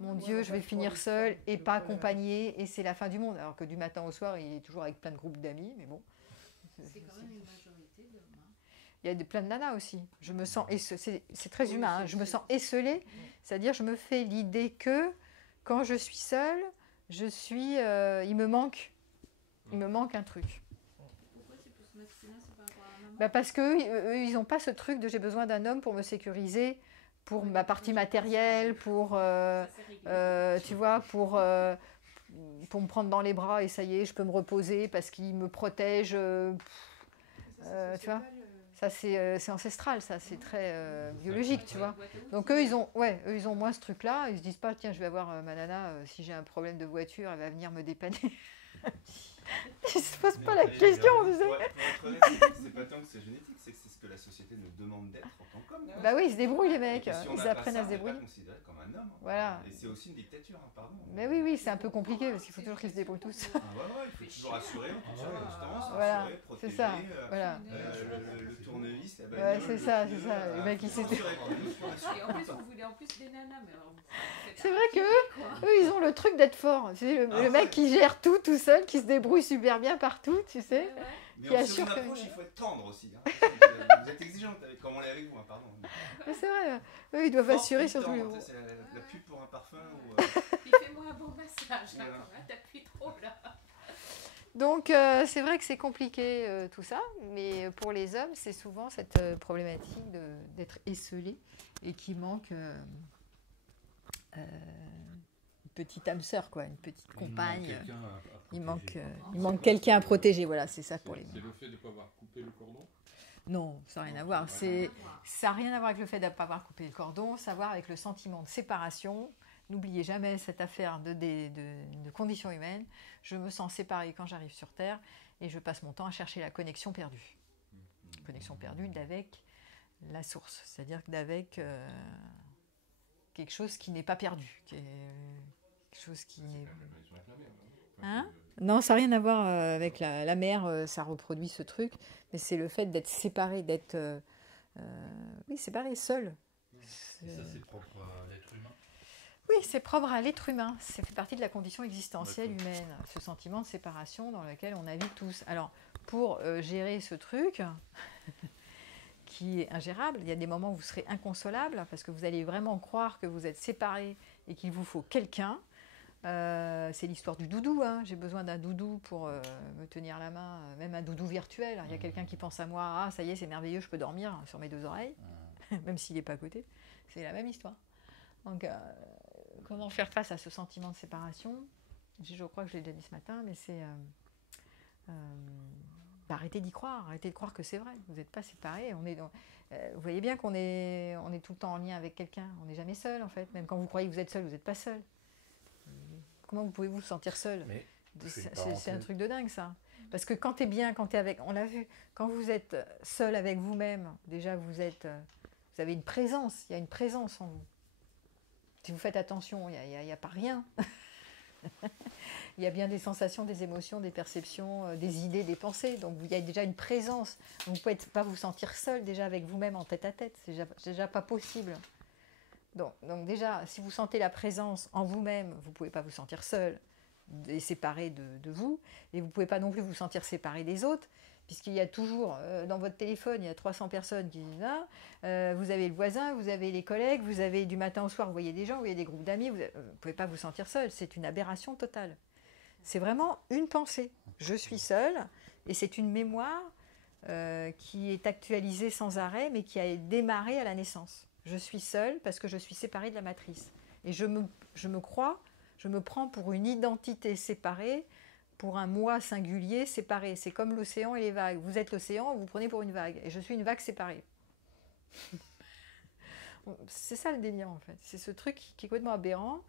Mon Dieu, je vais finir seule et pas accompagnée et c'est la fin du monde. Alors que du matin au soir, il est toujours avec plein de groupes d'amis, mais bon. C'est quand même une majorité d'hommes. Il y a plein de nanas aussi. Je me sens c'est très humain. Hein. Je me sens esseulée, c'est-à-dire je me fais l'idée que quand je suis seule, il me manque un truc. Pourquoi c'est plus masculin, c'est par rapport à la maman? Parce qu'eux, ils n'ont pas ce truc de j'ai besoin d'un homme pour me sécuriser, pour ma partie matérielle, pour tu vois, pour me prendre dans les bras et ça y est, je peux me reposer parce qu'il me protège. Tu vois, ça c'est ancestral, ça c'est très biologique, tu vois. Donc eux ils ont moins ce truc-là. Ils se disent pas tiens je vais avoir ma nana si j'ai un problème de voiture, elle va venir me dépanner. Ils se posent pas la question, tu sais. Pour être honnête, c'est pas tant que c'est génétique, c'est ce que la société nous demande d'être en tant qu'homme. Bah oui, ils se débrouillent les mecs, Si on ils n'a pas apprennent à se on n'est débrouiller. pas considéré comme un homme. Voilà. Et c'est aussi une dictature, hein, pardon. Mais oui, c'est un peu compliqué parce qu'il faut toujours qu'ils se débrouillent tous. Ah il faut toujours assurer en toute circonstance, Voilà, assurer, protéger, c'est ça. Voilà. le tournevis, la Ouais, c'est ça. Le mec, il s'est... Et en plus, on voulait des nanas, mais alors... C'est vrai qu'eux, ils ont le truc d'être forts. C'est le mec qui gère tout seul, qui se débrouille super bien partout, tu sais. Mais qui en assure seconde que... approche, il faut être tendre aussi. Hein. Vous êtes exigeante avec comment on est avec vous, hein, pardon. Mais c'est vrai, eux, ils doivent assurer sur tous les mots. C'est la pub pour un parfum ou... Il fait moi un bon massage, là, quand même. T'appuies trop, là. Donc, c'est vrai que c'est compliqué tout ça, mais pour les hommes, c'est souvent cette problématique d'être esseulé et qui manque une petite âme sœur, quoi, une petite compagne. Il manque quelqu'un à protéger, voilà, c'est ça pour les hommes. C'est le fait de ne pas avoir coupé le cordon? Non, ça n'a rien à voir. Ça n'a rien à voir avec le fait de ne pas avoir coupé le cordon, ça a à voir avec le sentiment de séparation. N'oubliez jamais cette affaire de conditions humaines. Je me sens séparée quand j'arrive sur Terre et je passe mon temps à chercher la connexion perdue. Connexion perdue d'avec la source, c'est-à-dire d'avec quelque chose qui n'est pas perdu. Quelque chose qui n'est... Hein ? Non, ça n'a rien à voir avec la mer, ça reproduit ce truc, mais c'est le fait d'être séparé, d'être Oui, séparé, seul. Et ça, c'est propre à l'être humain. Oui, c'est propre à l'être humain. Ça fait partie de la condition existentielle humaine, ce sentiment de séparation dans lequel on navigue tous. Alors, pour gérer ce truc qui est ingérable, il y a des moments où vous serez inconsolable parce que vous allez vraiment croire que vous êtes séparés et qu'il vous faut quelqu'un. C'est l'histoire du doudou. Hein. J'ai besoin d'un doudou pour me tenir la main, même un doudou virtuel. Il y a quelqu'un qui pense à moi, ah ça y est, c'est merveilleux, je peux dormir sur mes 2 oreilles, même s'il n'est pas à côté. C'est la même histoire. Donc, comment faire face à ce sentiment de séparation? Je crois que je l'ai déjà dit ce matin, mais c'est arrêtez d'y croire, arrêtez de croire que c'est vrai. Vous n'êtes pas séparés. Vous voyez bien qu'on est tout le temps en lien avec quelqu'un. On n'est jamais seul en fait. Même quand vous croyez que vous êtes seul, vous n'êtes pas seul. Comment vous pouvez vous sentir seul? C'est un truc de dingue ça. Parce que quand tu es bien, quand tu es avec, on l'a vu, quand vous êtes seul avec vous-même, déjà vous avez une présence, il y a une présence en vous. Si vous faites attention, il n'y a pas rien. Il y a bien des sensations, des émotions, des perceptions, des idées, des pensées. Donc il y a déjà une présence. Donc, vous ne pouvez pas vous sentir seul déjà avec vous-même en tête à tête. C'est déjà pas possible. Donc déjà, si vous sentez la présence en vous-même, vous ne pouvez pas vous sentir seul et séparé de vous. Et vous ne pouvez pas non plus vous sentir séparé des autres. Puisqu'il y a toujours, dans votre téléphone, il y a 300 personnes qui disent là, vous avez le voisin, vous avez les collègues, vous avez du matin au soir, vous voyez des gens, vous voyez des groupes d'amis, vous ne pouvez pas vous sentir seul, c'est une aberration totale. C'est vraiment une pensée. Je suis seule, et c'est une mémoire qui est actualisée sans arrêt, mais qui a démarré à la naissance. Je suis seule parce que je suis séparée de la matrice. Et je me crois, je me prends pour une identité séparée, pour un moi singulier séparé. C'est comme l'océan et les vagues. Vous êtes l'océan, vous vous prenez pour une vague. Et je suis une vague séparée. C'est ça le délire en fait. C'est ce truc qui est complètement aberrant,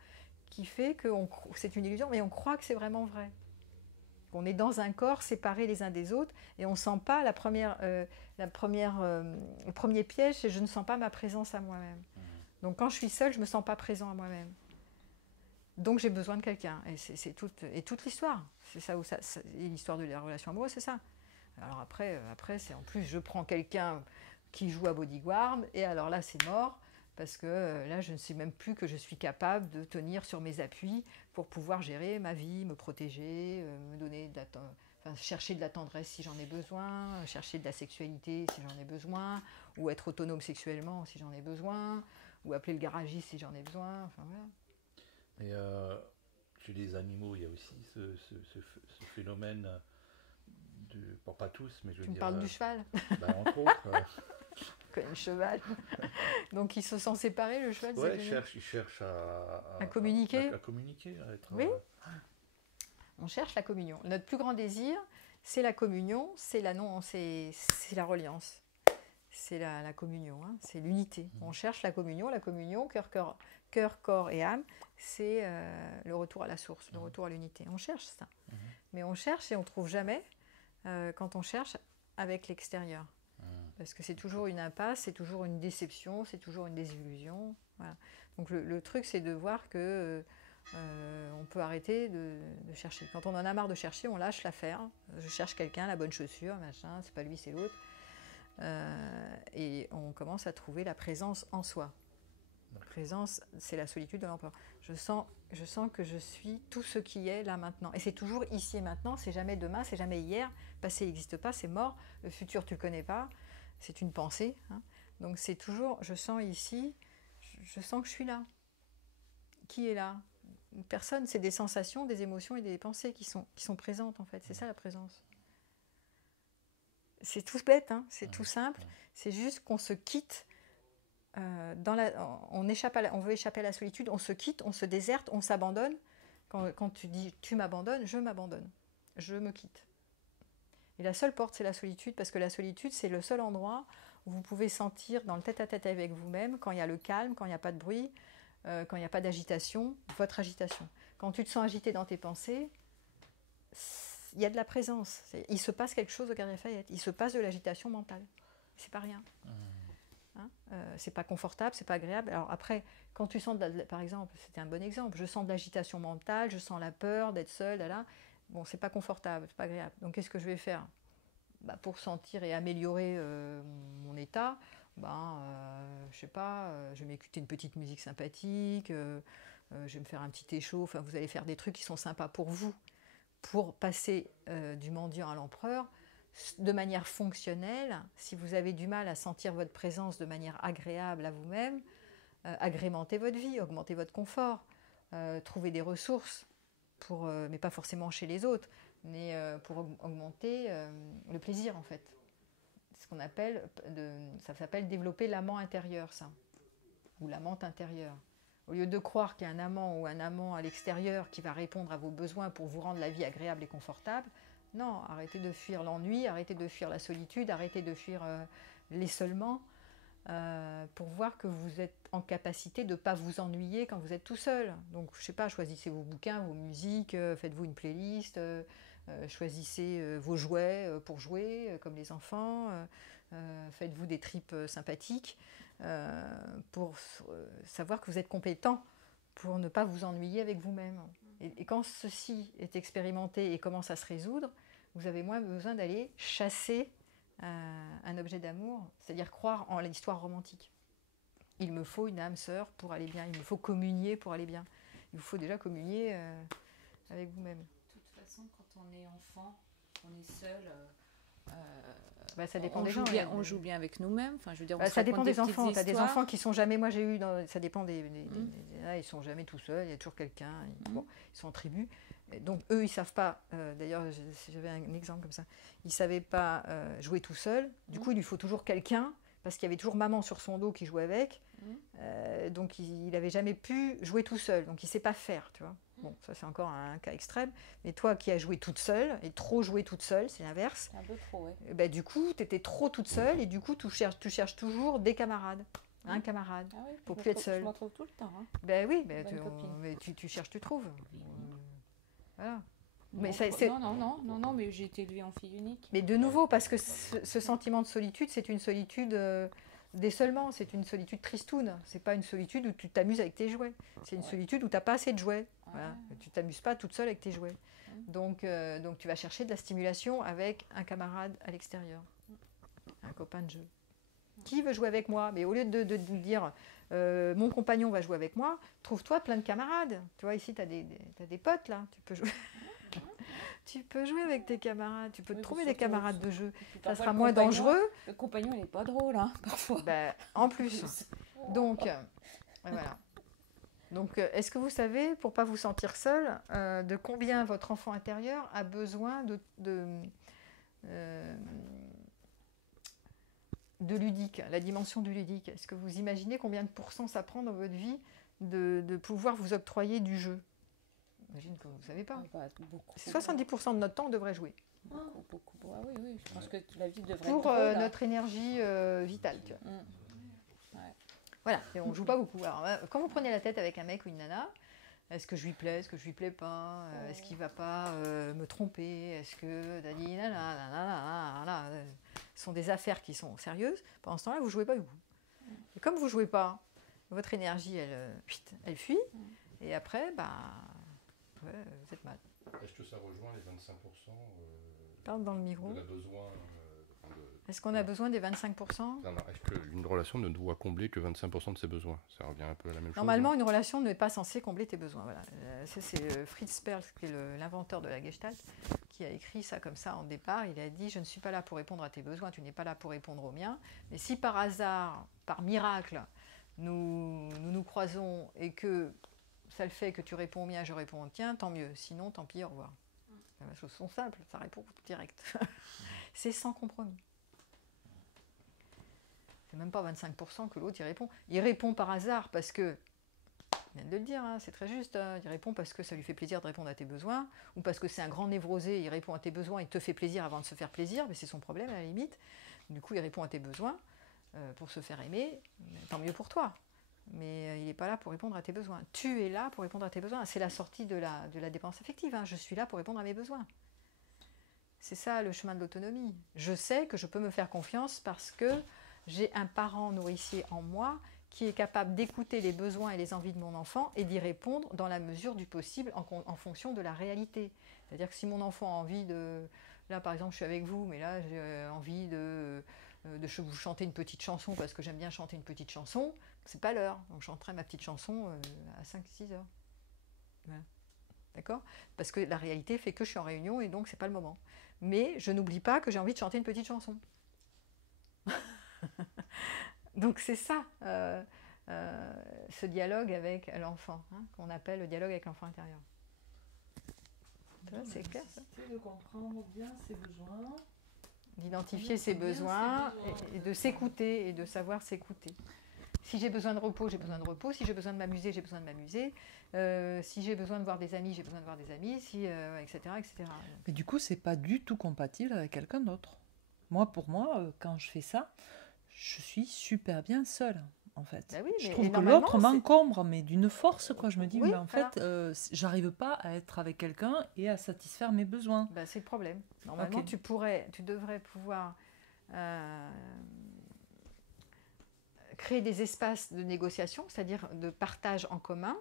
qui fait que c'est une illusion, mais on croit que c'est vraiment vrai. On est dans un corps séparé les uns des autres et on ne sent pas le premier piège, c'est je ne sens pas ma présence à moi-même. Donc quand je suis seule, je ne me sens pas présent à moi-même. Donc j'ai besoin de quelqu'un. Et c'est toute l'histoire. C'est ça où l'histoire de la relation amoureuse, c'est ça. Alors après c'est en plus, je prends quelqu'un qui joue à bodyguard, et alors là, c'est mort, parce que là, je ne sais même plus que je suis capable de tenir sur mes appuis pour pouvoir gérer ma vie, me protéger, me donner chercher de la tendresse si j'en ai besoin, chercher de la sexualité si j'en ai besoin, ou être autonome sexuellement si j'en ai besoin, ou appeler le garagiste si j'en ai besoin, enfin voilà. Mais chez les animaux, il y a aussi ce phénomène, bon, pas tous, mais je veux dire... Tu me parles du cheval? Entre autres. Comme le cheval. Donc il se sent séparé, le cheval? Oui, il cherche à communiquer. À communiquer, à être... Oui. On cherche la communion. Notre plus grand désir, c'est la communion, c'est la reliance. C'est la communion, hein, c'est l'unité. On cherche la communion, cœur, corps et âme, c'est le retour à la source, le retour à l'unité. On cherche ça. Mais on cherche et on ne trouve jamais quand on cherche avec l'extérieur. Parce que c'est toujours une impasse, c'est toujours une déception, c'est toujours une désillusion. Voilà. Donc le truc, c'est de voir que on peut arrêter de chercher. Quand on en a marre de chercher, on lâche l'affaire. Je cherche quelqu'un, la bonne chaussure, machin, c'est pas lui, c'est l'autre. Et on commence à trouver la présence en soi. La présence, c'est la solitude de l'empereur. Je sens que je suis tout ce qui est là maintenant. Et c'est toujours ici et maintenant, c'est jamais demain, c'est jamais hier. Le passé n'existe pas, c'est mort. Le futur, tu ne le connais pas. C'est une pensée. Hein. Donc c'est toujours, je sens ici, je sens que je suis là. Qui est là? Personne, c'est des sensations, des émotions et des pensées qui sont présentes en fait. C'est ça la présence. C'est tout bête, hein, c'est tout simple. C'est juste qu'on se quitte, on veut échapper à la solitude, on se quitte, on se déserte, on s'abandonne. Quand tu dis tu m'abandonnes, je m'abandonne, je me quitte. Et la seule porte, c'est la solitude, parce que la solitude, c'est le seul endroit où vous pouvez sentir dans le tête-à-tête avec vous-même, quand il y a le calme, quand il n'y a pas de bruit, quand il n'y a pas d'agitation, votre agitation. Quand tu te sens agité dans tes pensées, il y a de la présence. Il se passe quelque chose au Galeries Lafayette. Il se passe de l'agitation mentale. C'est pas rien. Hein, c'est pas confortable, c'est pas agréable. Alors après, quand tu sens, par exemple, c'était un bon exemple, je sens de l'agitation mentale, je sens la peur d'être seule, là. Bon, c'est pas confortable, c'est pas agréable. Donc qu'est-ce que je vais faire? Pour sentir et améliorer mon état, je sais pas, je vais m'écouter une petite musique sympathique, je vais me faire un petit échaud, enfin vous allez faire des trucs qui sont sympas pour vous, pour passer du mendiant à l'empereur de manière fonctionnelle. Si vous avez du mal à sentir votre présence de manière agréable à vous-même, agrémentez votre vie, augmentez votre confort, trouvez des ressources, mais pas forcément chez les autres, mais pour augmenter le plaisir en fait. Ce qu'on appelle, ça s'appelle développer l'amant intérieur, ça, ou l'amante intérieure. Au lieu de croire qu'il y a un amant ou un amant à l'extérieur qui va répondre à vos besoins pour vous rendre la vie agréable et confortable, non, arrêtez de fuir l'ennui, arrêtez de fuir la solitude, arrêtez de fuir l'isolement, pour voir que vous êtes en capacité de ne pas vous ennuyer quand vous êtes tout seul. Donc, je ne sais pas, choisissez vos bouquins, vos musiques, faites-vous une playlist, choisissez vos jouets pour jouer, comme les enfants, faites-vous des tripes sympathiques, pour savoir que vous êtes compétent pour ne pas vous ennuyer avec vous-même. Et quand ceci est expérimenté et commence à se résoudre, vous avez moins besoin d'aller chasser un objet d'amour, c'est-à-dire croire en l'histoire romantique. Il me faut une âme sœur pour aller bien, il me faut communier pour aller bien. Il vous faut déjà communier avec vous-même. De toute façon, quand on est enfant, on est seul. Ça dépend on des joue gens. Bien, on joue bien avec nous-mêmes. Enfin, je veux dire, ça dépend des enfants. Tu as des enfants qui sont jamais. Moi, j'ai eu. Ça dépend là, ils sont jamais tout seuls. Il y a toujours quelqu'un. Bon, ils sont en tribu. Et donc, eux, ils savent pas. D'ailleurs, j'avais un exemple comme ça. Ils savaient pas jouer tout seuls. Du coup, il lui faut toujours quelqu'un. Parce qu'il y avait toujours maman sur son dos qui jouait avec. Donc, il n'avait jamais pu jouer tout seul. Donc, il ne sait pas faire, tu vois. Bon, ça, c'est encore un cas extrême. Mais toi qui as joué toute seule, et trop joué toute seule, c'est l'inverse. Un peu trop, oui. Ben, du coup, tu étais trop toute seule. Et du coup, tu cherches toujours des camarades. Un camarade. Ah oui, pour plus être seule. Je m'en trouve tout le temps. Hein. Ben oui, tu cherches, tu trouves. Voilà. Mais non, mais j'ai été élevée en fille unique. Mais de nouveau, parce que ce sentiment de solitude, c'est une solitude d'isolement, c'est une solitude tristoune. C'est pas une solitude où tu t'amuses avec tes jouets. C'est une solitude où tu n'as pas assez de jouets. Voilà. Tu t'amuses pas toute seule avec tes jouets. Donc tu vas chercher de la stimulation avec un camarade à l'extérieur, un copain de jeu. Qui veut jouer avec moi? Mais au lieu de dire mon compagnon va jouer avec moi, trouve-toi plein de camarades. Tu vois, ici, tu as des potes là, tu peux jouer. Tu peux jouer avec tes camarades, tu peux trouver des camarades de jeu. Ça sera moins dangereux. Le compagnon, il n'est pas drôle, hein, parfois. En plus. Donc, voilà. Donc, est-ce que vous savez, pour ne pas vous sentir seul, de combien votre enfant intérieur a besoin de ludique, la dimension du ludique? Est-ce que vous imaginez combien de pourcents ça prend dans votre vie de pouvoir vous octroyer du jeu? J'imagine que vous ne savez pas. 70% de notre temps, on devrait jouer. Beaucoup. Ah oui, je pense que la vie devrait pour être drôle, notre énergie vitale. Tu vois. Voilà, et on ne joue pas beaucoup. Alors, quand vous prenez la tête avec un mec ou une nana, est-ce que je lui plais, est-ce que je lui plais pas, est-ce qu'il ne va pas me tromper, est-ce que... Ce sont des affaires qui sont sérieuses. Pendant ce temps-là, vous ne jouez pas beaucoup. Et comme vous ne jouez pas, votre énergie, elle fuit. Et après, vous êtes mal. Est-ce que ça rejoint les 25% Parle dans le micro. de la besoin Est-ce qu'on a besoin des 25%? Est-ce qu'une relation ne doit combler que 25% de ses besoins? Ça revient un peu à la même chose. Normalement, une relation n'est pas censée combler tes besoins. Voilà. C'est Fritz Perls, qui est l'inventeur de la Gestalt, qui a écrit ça comme ça en départ. Il a dit « Je ne suis pas là pour répondre à tes besoins, tu n'es pas là pour répondre aux miens. Mais si par hasard, par miracle, nous croisons et que ça le fait que tu réponds au mien, je réponds au tien, tant mieux. Sinon, tant pis, au revoir. » Les choses sont simples, ça répond direct. C'est sans compromis. C'est même pas 25% que l'autre y répond. Il répond par hasard parce que, je viens de le dire, hein, c'est très juste, hein, il répond parce que ça lui fait plaisir de répondre à tes besoins, ou parce que c'est un grand névrosé, il répond à tes besoins, il te fait plaisir avant de se faire plaisir, mais c'est son problème à la limite. Du coup, il répond à tes besoins pour se faire aimer, tant mieux pour toi. Mais il n'est pas là pour répondre à tes besoins. Tu es là pour répondre à tes besoins. C'est la sortie de la dépendance affective. Hein. Je suis là pour répondre à mes besoins. C'est ça le chemin de l'autonomie. Je sais que je peux me faire confiance parce que j'ai un parent nourricier en moi qui est capable d'écouter les besoins et les envies de mon enfant et d'y répondre dans la mesure du possible en fonction de la réalité. C'est-à-dire que si mon enfant a envie de... Là, par exemple, je suis avec vous, mais là, j'ai envie de vous chanter une petite chanson parce que j'aime bien chanter une petite chanson, c'est pas l'heure. Donc je chanterai ma petite chanson à 5-6 heures. Voilà. D'accord ? Parce que la réalité fait que je suis en réunion et donc c'est pas le moment. Mais je n'oublie pas que j'ai envie de chanter une petite chanson. Donc c'est ça, ce dialogue avec l'enfant, hein, qu'on appelle le dialogue avec l'enfant intérieur. C'est clair ça ? De comprendre bien ses besoins. D'identifier ses besoins et de s'écouter et de savoir s'écouter. Si j'ai besoin de repos, j'ai besoin de repos. Si j'ai besoin de m'amuser, j'ai besoin de m'amuser. Si j'ai besoin de voir des amis, j'ai besoin de voir des amis, etc., etc. Mais du coup, c'est pas du tout compatible avec quelqu'un d'autre. Pour moi, quand je fais ça, je suis super bien seule, en fait. Ben oui, je trouve que l'autre m'encombre, mais d'une force, quoi. Je me dis, mais en fait, j'arrive pas à être avec quelqu'un et à satisfaire mes besoins. Ben, c'est le problème. Normalement, tu devrais pouvoir créer des espaces de négociation, c'est-à-dire de partage en commun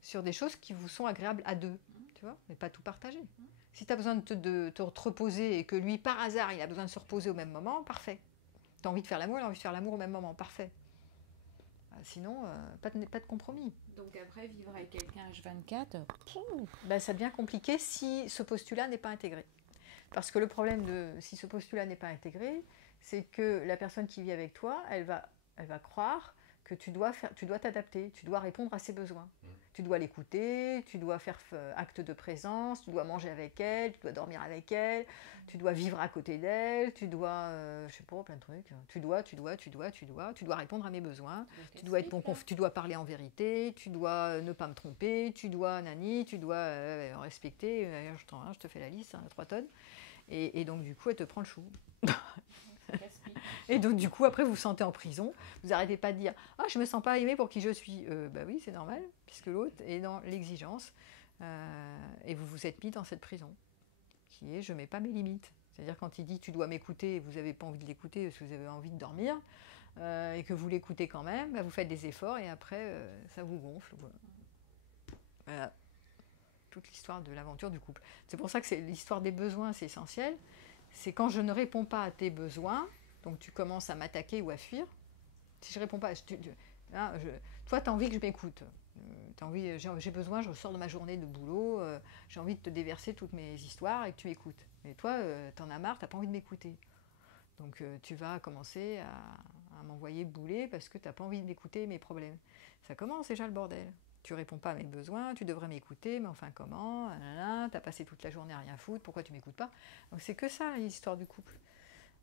sur des choses qui vous sont agréables à deux, tu vois, mais pas tout partager. Si tu as besoin de te reposer et que lui, par hasard, il a besoin de se reposer au même moment, parfait. Tu as envie de faire l'amour, il a envie de faire l'amour au même moment, parfait. Sinon, pas de compromis. Donc après, vivre avec quelqu'un H24, ben, ça devient compliqué si ce postulat n'est pas intégré. Parce que le problème si ce postulat n'est pas intégré, c'est que la personne qui vit avec toi, elle va croire que tu dois t'adapter, tu dois répondre à ses besoins. Tu dois l'écouter, tu dois faire acte de présence, tu dois manger avec elle, tu dois dormir avec elle, tu dois vivre à côté d'elle, tu dois, je sais pas, plein de trucs. Tu dois répondre à mes besoins, tu dois parler en vérité, tu dois ne pas me tromper, tu dois tu dois respecter, je te fais la liste, 3 tonnes. Et donc du coup, elle te prend le chou. Et donc du coup, après, vous vous sentez en prison. Vous n'arrêtez pas de dire « Ah, je ne me sens pas aimée pour qui je suis. » Bah oui, c'est normal, puisque l'autre est dans l'exigence. Et vous vous êtes mis dans cette prison, qui est « Je ne mets pas mes limites ». C'est-à-dire quand il dit « Tu dois m'écouter » et vous n'avez pas envie de l'écouter parce que vous avez envie de dormir, et que vous l'écoutez quand même, bah, vous faites des efforts et après, ça vous gonfle. Voilà. Toute l'histoire de l'aventure du couple. C'est pour ça que l'histoire des besoins, c'est essentiel. C'est quand je ne réponds pas à tes besoins, donc tu commences à m'attaquer ou à fuir. Si je ne réponds pas, toi, tu as envie que je m'écoute. J'ai besoin, je sors de ma journée de boulot, j'ai envie de te déverser toutes mes histoires et que tu m'écoutes. Mais toi, tu en as marre, tu n'as pas envie de m'écouter. Donc tu vas commencer à m'envoyer bouler parce que tu n'as pas envie d'écouter mes problèmes. Ça commence déjà le bordel. Tu réponds pas à mes besoins, tu devrais m'écouter, mais enfin comment, tu as passé toute la journée à rien foutre, pourquoi tu m'écoutes pas? Donc c'est que ça l'histoire du couple.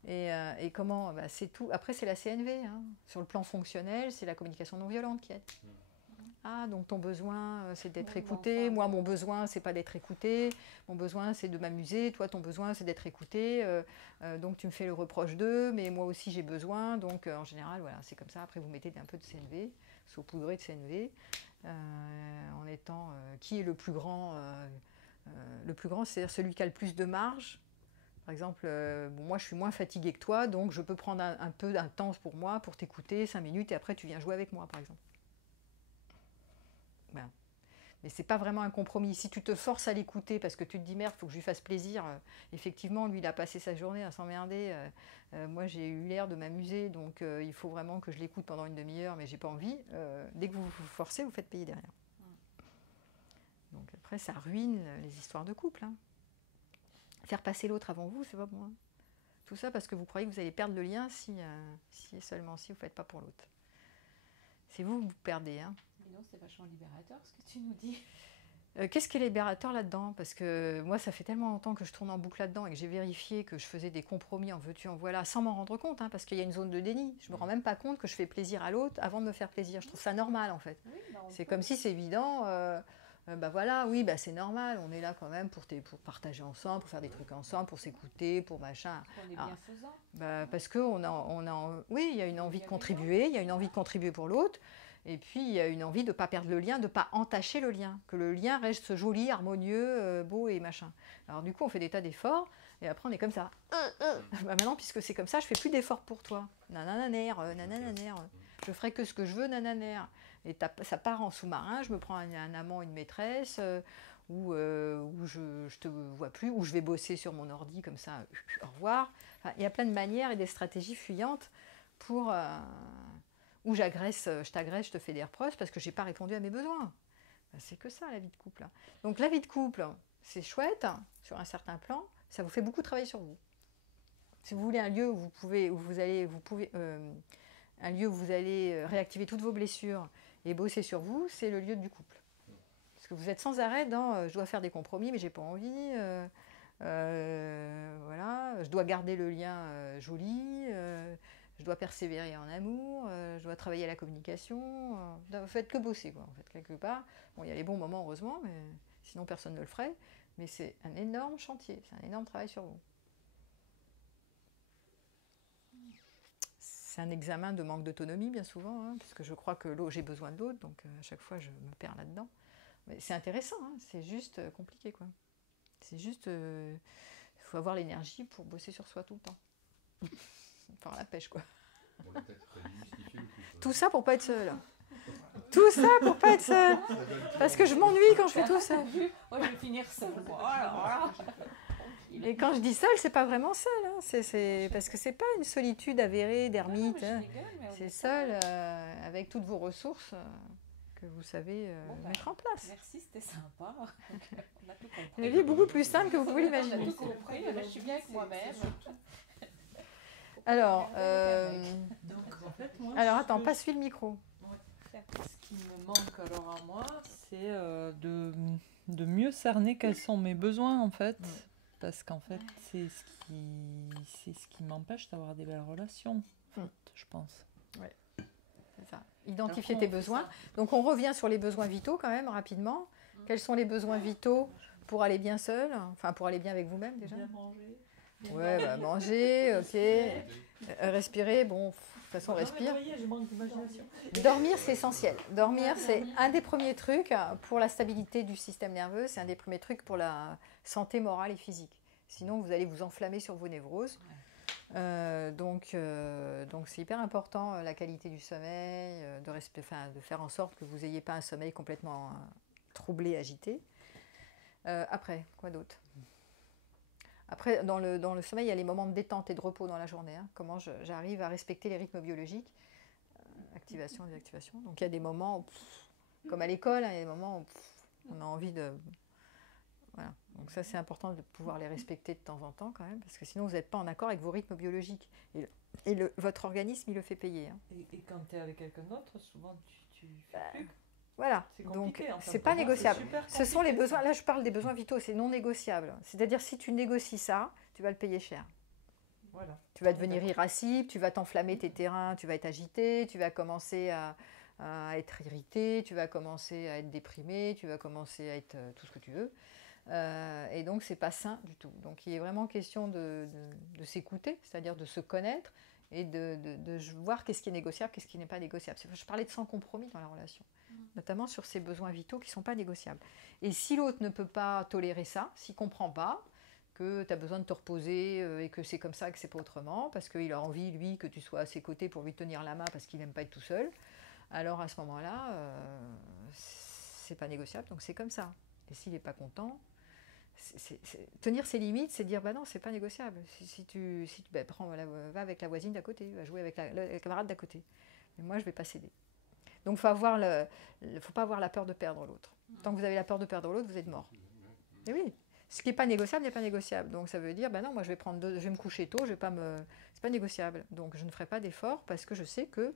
Et comment, c'est tout. Après c'est la CNV, hein. Sur le plan fonctionnel, c'est la communication non violente qui aide. Ah, donc ton besoin c'est d'être écouté, moi mon besoin c'est pas d'être écouté, mon besoin c'est de m'amuser, toi ton besoin c'est d'être écouté, donc tu me fais le reproche d'eux, mais moi aussi j'ai besoin, donc en général voilà, c'est comme ça. Après vous mettez un peu de CNV, saupoudré de CNV. En étant qui est le plus grand, c'est-à-dire celui qui a le plus de marge. Par exemple, moi je suis moins fatiguée que toi, donc je peux prendre un peu d'un temps pour moi, pour t'écouter 5 minutes, et après tu viens jouer avec moi, par exemple. Ben. Mais c'est pas vraiment un compromis. Si tu te forces à l'écouter parce que tu te dis merde, il faut que je lui fasse plaisir, effectivement, lui il a passé sa journée à s'emmerder, moi j'ai eu l'air de m'amuser, donc il faut vraiment que je l'écoute pendant une demi-heure, mais j'ai pas envie. Dès que vous vous forcez, vous faites payer derrière. Donc après, ça ruine les histoires de couple. Hein. Faire passer l'autre avant vous, c'est pas bon. Hein. Tout ça parce que vous croyez que vous allez perdre le lien si et seulement si vous ne faites pas pour l'autre. C'est vous que vous perdez. Hein. Mais non, c'est vachement libérateur ce que tu nous dis. Qu'est-ce qui est libérateur là-dedans? Parce que moi, ça fait tellement longtemps que je tourne en boucle là-dedans et que j'ai vérifié que je faisais des compromis en veux-tu, en voilà, sans m'en rendre compte, hein, parce qu'il y a une zone de déni. Je ne me rends même pas compte que je fais plaisir à l'autre avant de me faire plaisir. Je trouve ça normal, en fait. Oui, c'est comme si c'est évident. Voilà, oui, c'est normal. On est là quand même pour partager ensemble, pour faire des trucs ensemble, pour s'écouter, pour machin. On est bienfaisant. Parce oui, il y a une envie de contribuer, il y a une envie de contribuer pour l'autre. Et puis, il y a une envie de ne pas perdre le lien, de ne pas entacher le lien, que le lien reste joli, harmonieux, beau et machin. Alors du coup, on fait des tas d'efforts, et après on est comme ça. Maintenant, puisque c'est comme ça, je ne fais plus d'efforts pour toi. Nanananer, nanananer. Je ferai que ce que je veux, nanananer. Et ça part en sous-marin, je me prends un amant, une maîtresse, où je je te vois plus, ou je vais bosser sur mon ordi comme ça, au revoir. Enfin, il y a plein de manières et des stratégies fuyantes pour où je t'agresse, je te fais des reproches parce que j'ai pas répondu à mes besoins. Ben, c'est que ça la vie de couple. Donc la vie de couple, c'est chouette sur un certain plan, ça vous fait beaucoup travailler sur vous. Si vous voulez un lieu où un lieu où vous allez réactiver toutes vos blessures et bosser sur vous, c'est le lieu du couple. Parce que vous êtes sans arrêt dans je dois faire des compromis, mais j'ai pas envie. Voilà, je dois garder le lien joli. Je dois persévérer en amour. Je dois travailler à la communication. Vous faites que bosser, quoi. En fait, quelque part. Bon, il y a les bons moments, heureusement, mais sinon personne ne le ferait. Mais c'est un énorme chantier. C'est un énorme travail sur vous. C'est un examen de manque d'autonomie, bien souvent, hein, parce que je crois que j'ai besoin de l'autre, donc à chaque fois je me perds là-dedans. Mais c'est intéressant, hein, c'est juste compliqué, quoi. C'est juste, il faut avoir l'énergie pour bosser sur soi tout le temps. Par la pêche, quoi. Tout ça pour pas être seule. Tout ça pour pas être seule. Parce que je m'ennuie quand je fais tout ça. Moi, je vais finir seule. Voilà. Et quand je dis seule, c'est pas vraiment seule, hein. C'est parce que c'est pas une solitude avérée d'ermite. Hein. C'est seule avec toutes vos ressources que vous savez mettre en place. Merci, c'était sympa. On a tout compris. Une vie beaucoup plus simple que vous pouvez l'imaginer. On a tout compris, je suis bien avec moi-même. Alors, Donc, en fait, moi, alors attends, passe-lui le micro. Ce qui me manque alors à moi, c'est de mieux cerner quels sont mes besoins en fait. Parce qu'en fait, c'est ce qui m'empêche d'avoir des belles relations, en fait, je pense. Ouais, c'est ça. Identifier tes besoins. Donc on revient sur les besoins vitaux quand même, rapidement. Quels sont les besoins vitaux pour aller bien seul, enfin pour aller bien avec vous-même déjà? Bien manger. Ouais, bah, manger, ok. Respirer, bon, de toute façon, on respire. Dormir, c'est essentiel. Dormir, c'est un des premiers trucs pour la stabilité du système nerveux, c'est un des premiers trucs pour la santé morale et physique. Sinon, vous allez vous enflammer sur vos névroses. Donc c'est hyper important, la qualité du sommeil, de faire en sorte que vous n'ayez pas un sommeil complètement troublé, agité. Après, quoi d'autre? Après, dans le sommeil, il y a les moments de détente et de repos dans la journée. Hein. Comment j'arrive à respecter les rythmes biologiques, activation, désactivation. Donc il y a des moments, comme à l'école, hein, il y a des moments où on a envie de... Voilà. Donc ça, c'est important de pouvoir les respecter de temps en temps quand même, parce que sinon, vous n'êtes pas en accord avec vos rythmes biologiques. Et votre organisme, il le fait payer. Hein. Et quand tu es avec quelqu'un d'autre, souvent, tu fais plus. Voilà, donc c'est pas négociable. Ce sont les besoins, là je parle des besoins vitaux, c'est non négociable. C'est-à-dire si tu négocies ça, tu vas le payer cher. Voilà. Tu vas devenir irascible, tu vas t'enflammer tes terrains, tu vas être agité, tu vas commencer à être irrité, tu vas commencer à être déprimé, tu vas commencer à être tout ce que tu veux. Et donc c'est pas sain du tout. Donc il est vraiment question de s'écouter, c'est-à-dire de se connaître et de voir qu'est-ce qui est négociable, qu'est-ce qui n'est pas négociable. Je parlais de sans compromis dans la relation, notamment sur ces besoins vitaux qui ne sont pas négociables. Et si l'autre ne peut pas tolérer ça, s'il ne comprend pas que tu as besoin de te reposer et que c'est comme ça, que c'est pas autrement, parce qu'il a envie, lui, que tu sois à ses côtés pour lui tenir la main parce qu'il n'aime pas être tout seul, alors à ce moment-là, c'est pas négociable, donc c'est comme ça. Et s'il n'est pas content... tenir ses limites, c'est dire bah non, c'est pas négociable. Si tu va avec la voisine d'à côté, va jouer avec la camarade d'à côté. Mais moi, je vais pas céder. Donc, faut pas avoir la peur de perdre l'autre. Tant que vous avez la peur de perdre l'autre, vous êtes mort. Et oui, ce qui n'est pas négociable n'est pas négociable. Donc, ça veut dire bah non, moi, je vais me coucher tôt, c'est pas négociable. Donc, je ne ferai pas d'effort parce que je sais que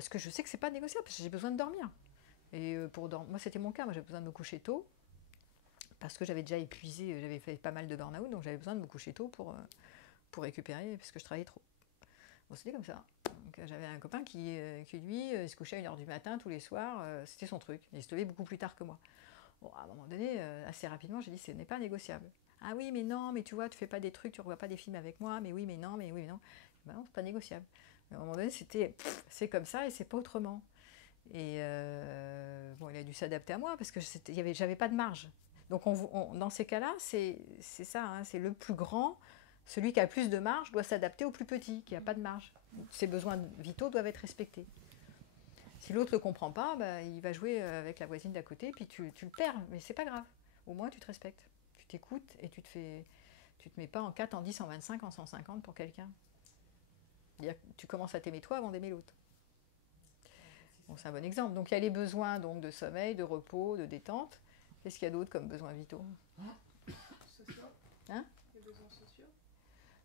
c'est pas négociable. Parce que j'ai besoin de dormir. Et moi, c'était mon cas. Moi, j'ai besoin de me coucher tôt. Parce que j'avais déjà épuisé, j'avais fait pas mal de burn-out, donc j'avais besoin de me coucher tôt pour récupérer, parce que je travaillais trop. Bon, c'était comme ça. Donc, j'avais un copain qui lui, se couchait à 1h du matin tous les soirs, c'était son truc. Il se levait beaucoup plus tard que moi. Bon, à un moment donné, assez rapidement, j'ai dit, ce n'est pas négociable. Ah oui, mais non, mais tu vois, tu fais pas des trucs, tu revois pas des films avec moi, mais oui, mais non, mais oui, mais non. Ben non, c'est pas négociable. Mais à un moment donné, c'est comme ça et c'est pas autrement. Et bon, il a dû s'adapter à moi, parce que j'avais pas de marge. Donc dans ces cas-là, c'est ça, hein, c'est le plus grand, celui qui a plus de marge doit s'adapter au plus petit, qui n'a pas de marge. Ses besoins vitaux doivent être respectés. Si l'autre ne le comprend pas, bah, il va jouer avec la voisine d'à côté, puis tu le perds, mais c'est pas grave. Au moins tu te respectes. t'écoutes et tu te mets pas en 4, en 10, en 25, en 150 pour quelqu'un. C'est-à-dire que tu commences à t'aimer toi avant d'aimer l'autre. Bon, c'est un bon exemple. Donc il y a les besoins donc, de sommeil, de repos, de détente. Qu'est-ce qu'il y a d'autre comme besoins vitaux? Sociaux. Hein? Les besoins sociaux.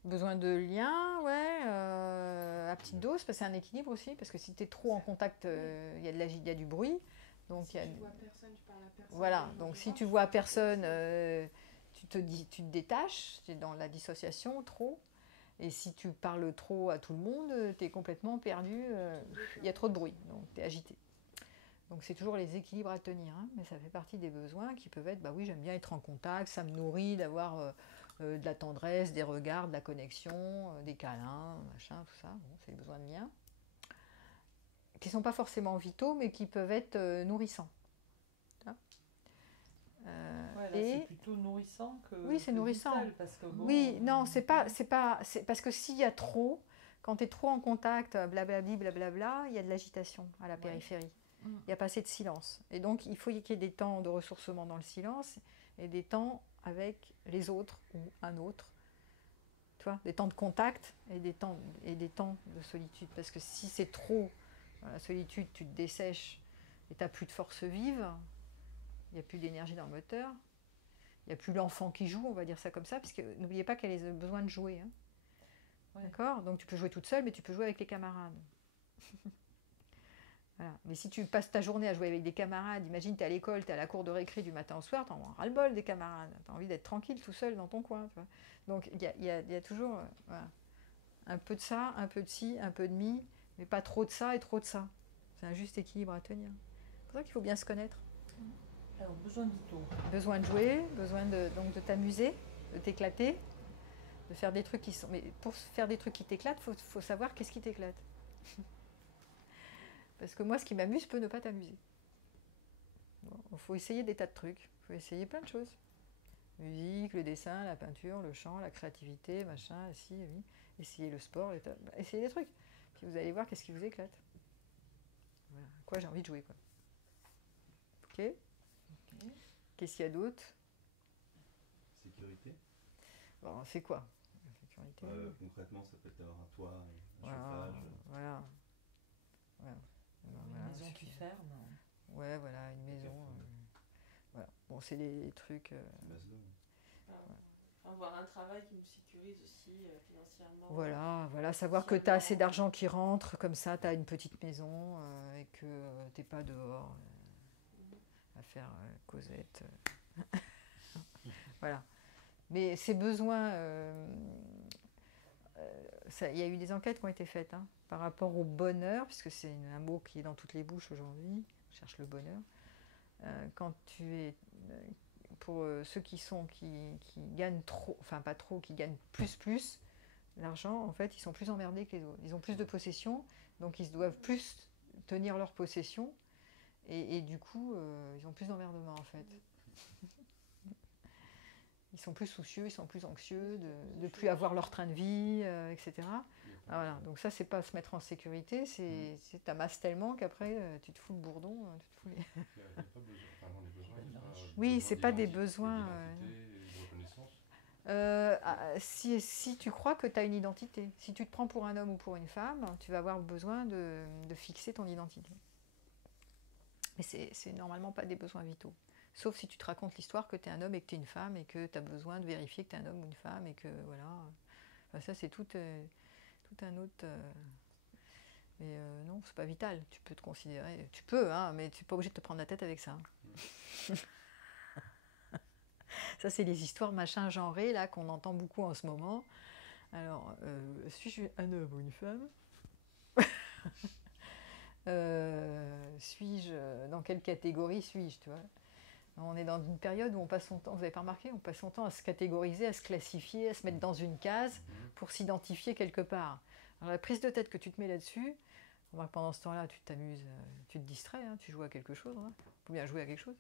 Besoin de lien, ouais, à petite dose, parce que c'est un équilibre aussi, parce que si tu es trop en contact, il y a du bruit. Donc, Si tu vois personne, tu parles à personne. voilà, donc si tu vois personne, tu te détaches, tu es dans la dissociation trop. Et si tu parles trop à tout le monde, tu es complètement perdu, il y a trop de bruit, donc tu es agité. Donc c'est toujours les équilibres à tenir, hein, mais ça fait partie des besoins qui peuvent être, bah oui, j'aime bien être en contact, ça me nourrit d'avoir de la tendresse, des regards, de la connexion, des câlins, machin, tout ça. Bon, c'est les besoins de lien. Qui ne sont pas forcément vitaux, mais qui peuvent être nourrissants. Ouais, là, c'est plutôt nourrissant que. Oui, c'est nourrissant. Vital, parce que bon, oui, non, c'est parce que s'il y a trop, quand tu es trop en contact, blablabli, blablabla, il y a de l'agitation à la périphérie. Il n'y a pas assez de silence. Et donc, il faut qu'il y ait des temps de ressourcement dans le silence et des temps avec les autres ou un autre. Tu vois, des temps de contact et des temps de solitude. Parce que si c'est trop dans la solitude, tu te dessèches et tu n'as plus de force vive, il n'y a plus d'énergie dans le moteur, il n'y a plus l'enfant qui joue, on va dire ça comme ça, parce que n'oubliez pas qu'elle a besoin de jouer. Hein. Ouais. D'accord? Donc tu peux jouer toute seule, mais tu peux jouer avec les camarades. Voilà. Mais si tu passes ta journée à jouer avec des camarades, imagine tu es à l'école, tu es à la cour de récré du matin au soir, tu en ras-le-bol des camarades, tu as envie d'être tranquille tout seul dans ton coin. Tu vois. Donc il y a toujours voilà, un peu de ça, un peu de ci, un peu de mi, mais pas trop de ça et trop de ça. C'est un juste équilibre à tenir. C'est pour ça qu'il faut bien se connaître. Alors, besoin de tout. Besoin de jouer, besoin donc de t'amuser, de t'éclater, de faire des trucs qui sont... Mais pour faire des trucs qui t'éclatent, il faut savoir qu'est-ce qui t'éclate. Parce que moi, ce qui m'amuse peut ne pas t'amuser. Il faut essayer des tas de trucs. Il faut essayer plein de choses. Musique, le dessin, la peinture, le chant, la créativité, machin, si, oui. Essayez le sport, essayez des trucs. Puis vous allez voir qu'est-ce qui vous éclate. Voilà. À quoi j'ai envie de jouer, quoi. Ok. Qu'est-ce qu'il y a d'autre? Sécurité. Bon, c'est quoi la sécurité? Concrètement, ça peut être avoir un toit, un chauffage. Voilà. Une maison qui ferme. Ouais, voilà, une maison. Voilà. Bon, c'est des trucs. Avoir un travail qui nous sécurise aussi financièrement. Voilà, savoir que tu as assez d'argent qui rentre, comme ça, tu as une petite maison et que tu n'es pas dehors à faire Cosette. Voilà. Mais ces besoins, il y a eu des enquêtes qui ont été faites hein, par rapport au bonheur, puisque c'est un mot qui est dans toutes les bouches aujourd'hui, on cherche le bonheur. Quand tu es... pour ceux qui gagnent trop, enfin pas trop, qui gagnent plus, l'argent, en fait, ils sont plus emmerdés que les autres. Ils ont plus de possessions, donc ils doivent plus tenir leurs possessions, et du coup, ils ont plus d'emmerdement, en fait. Ils sont plus soucieux, ils sont plus anxieux de ne plus avoir leur train de vie, etc. Ah, voilà. Donc ça, c'est pas se mettre en sécurité, c'est t'amasses tellement qu'après, tu te fous le bourdon. Tu te fous oui, c'est pas des besoins... si tu crois que tu as une identité, si tu te prends pour un homme ou pour une femme, tu vas avoir besoin de fixer ton identité. Mais c'est normalement pas des besoins vitaux. Sauf si tu te racontes l'histoire que tu es un homme et que tu es une femme et que tu as besoin de vérifier que tu es un homme ou une femme et que voilà. Enfin, ça, c'est tout un autre. Mais non, c'est pas vital. Tu peux te considérer. Tu peux, hein, mais tu n'es pas obligé de te prendre la tête avec ça. Ça, c'est les histoires machin genrées là qu'on entend beaucoup en ce moment. Alors, suis-je un homme ou une femme? Suis-je dans quelle catégorie suis-je, tu vois? On est dans une période où on passe son temps, vous n'avez pas remarqué, on passe son temps à se catégoriser, à se classifier, à se mettre dans une case pour s'identifier quelque part. Alors la prise de tête que tu te mets là-dessus, on voit que pendant ce temps-là, tu t'amuses, tu te distrais, hein, tu joues à quelque chose, hein. Faut bien jouer à quelque chose.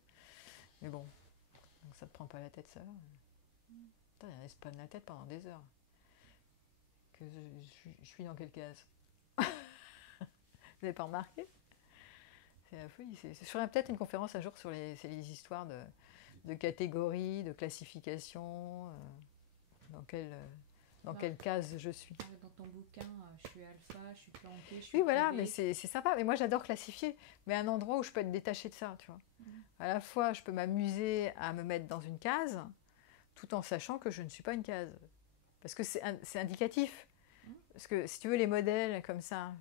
Mais bon, donc ça ne te prend pas la tête, ça va. Putain, il reste pas de la tête pendant des heures. Que je suis dans quelle case? Vous n'avez pas remarqué? C'est la folie. Je ferai peut-être une conférence un jour sur les histoires de catégorie, de classification, dans quelle case je suis. Dans ton bouquin, je suis alpha, je suis planquée, je suis Oui, voilà, privée. mais c'est sympa. Mais moi, j'adore classifier. Mais un endroit où je peux être détachée de ça, tu vois. À la fois, je peux m'amuser à me mettre dans une case, tout en sachant que je ne suis pas une case. Parce que c'est indicatif. Parce que si tu veux, les modèles comme ça,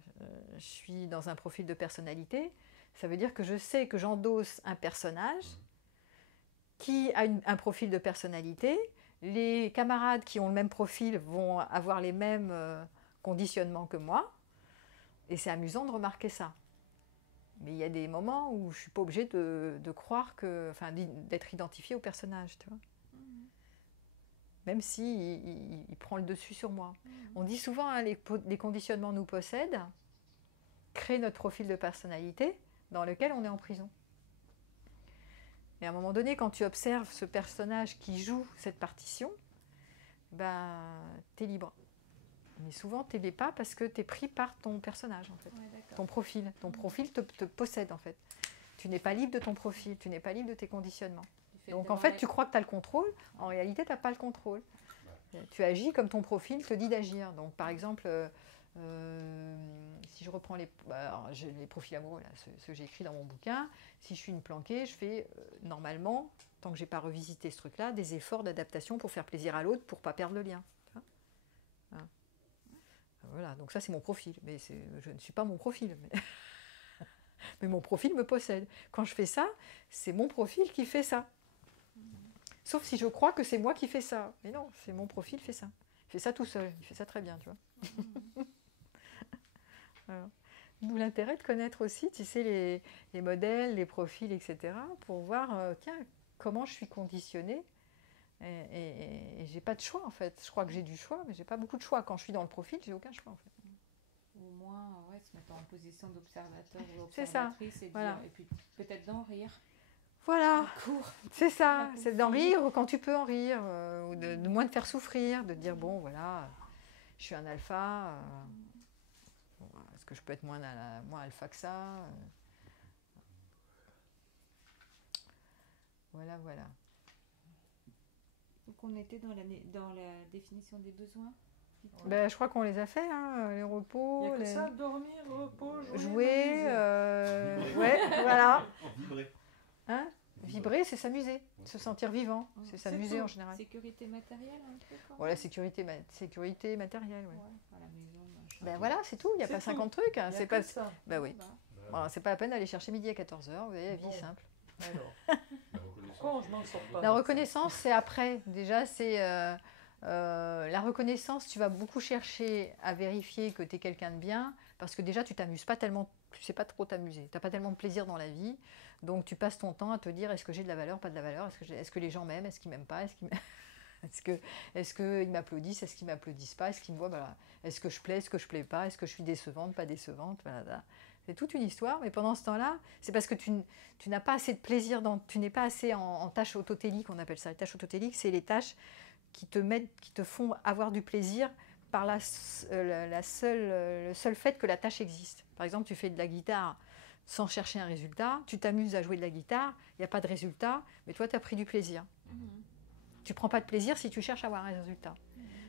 je suis dans un profil de personnalité, ça veut dire que je sais que j'endosse un personnage qui a un profil de personnalité. Les camarades qui ont le même profil vont avoir les mêmes conditionnements que moi. Et c'est amusant de remarquer ça. Mais il y a des moments où je ne suis pas obligée de croire d'être identifiée au personnage, tu vois. Même si il prend le dessus sur moi. On dit souvent, hein, les conditionnements nous possèdent, créent notre profil de personnalité dans lequel on est en prison. Et à un moment donné, quand tu observes ce personnage qui joue cette partition, ben, tu es libre. Mais souvent, tu n'es pas parce que tu es pris par ton personnage, en fait. Ouais, ton profil. Ton profil te possède, en fait. Tu n'es pas libre de ton profil, tu n'es pas libre de tes conditionnements. Donc, en fait, tu crois que tu as le contrôle. En réalité, tu n'as pas le contrôle. Tu agis comme ton profil te dit d'agir. Donc, par exemple, si je reprends les profils amoureux, là, ceux que j'ai écrits dans mon bouquin, si je suis une planquée, je fais normalement, tant que je n'ai pas revisité ce truc-là, des efforts d'adaptation pour faire plaisir à l'autre, pour ne pas perdre le lien. Voilà, donc ça c'est mon profil, mais je ne suis pas mon profil. Mais mon profil me possède. Quand je fais ça, c'est mon profil qui fait ça. Sauf si je crois que c'est moi qui fais ça. Mais non, c'est mon profil qui fait ça. Il fait ça tout seul, il fait ça très bien, tu vois. Voilà. D'où l'intérêt de connaître aussi, tu sais, les modèles, les profils, etc. pour voir, tiens, comment je suis conditionnée. Et j'ai pas de choix, en fait. Je crois que j'ai du choix, mais j'ai pas beaucoup de choix. Quand je suis dans le profil, j'ai aucun choix, en fait. Au moins, se mettre en position d'observateur ou c'est ça. Et, voilà. et puis peut-être d'en rire. Voilà, c'est ça, c'est d'en rire quand tu peux en rire, ou de moins te faire souffrir, de te dire, bon, voilà, je suis un alpha, est-ce que je peux être moins alpha que ça Voilà, voilà. Donc on était dans la définition des besoins. Ben, je crois qu'on les a fait, hein, les repos. Il n'y a que ça, dormir, repos, jouer. Ouais, voilà. Vibrer. Hein, vibrer, c'est s'amuser, se sentir vivant, c'est s'amuser en général. Sécurité matérielle, un truc. Voilà, sécurité matérielle, ouais. À la maison, ben voilà, c'est tout, il n'y a pas 50 trucs. Hein, c'est pas ça. Ben oui. Bon, c'est pas la peine d'aller chercher midi à 14h, vous voyez, la vie est simple. Alors, pourquoi je m'en sors pas? La reconnaissance, c'est après. Déjà, c'est la reconnaissance, tu vas beaucoup chercher à vérifier que tu es quelqu'un de bien, parce que déjà, tu t'amuses pas tellement, tu sais pas trop t'amuser. Tu n'as pas tellement de plaisir dans la vie, donc tu passes ton temps à te dire, est-ce que j'ai de la valeur, pas de la valeur, est-ce que les gens m'aiment, est-ce qu'ils m'aiment pas, est-ce qu'ils m'applaudissent, est-ce qu'ils m'applaudissent pas, est-ce qu'ils me voient, voilà. Est-ce que je plais, est-ce que je plais pas, est-ce que je suis décevante, pas décevante, voilà. C'est toute une histoire, mais pendant ce temps-là, c'est parce que tu n'as pas assez de plaisir, tu n'es pas assez en tâches autotéliques, on appelle ça. Les tâches autotéliques, c'est les tâches qui te font avoir du plaisir par le seul fait que la tâche existe. Par exemple, tu fais de la guitare sans chercher un résultat, tu t'amuses à jouer de la guitare, il n'y a pas de résultat, mais toi, tu as pris du plaisir. Tu ne prends pas de plaisir si tu cherches à avoir un résultat.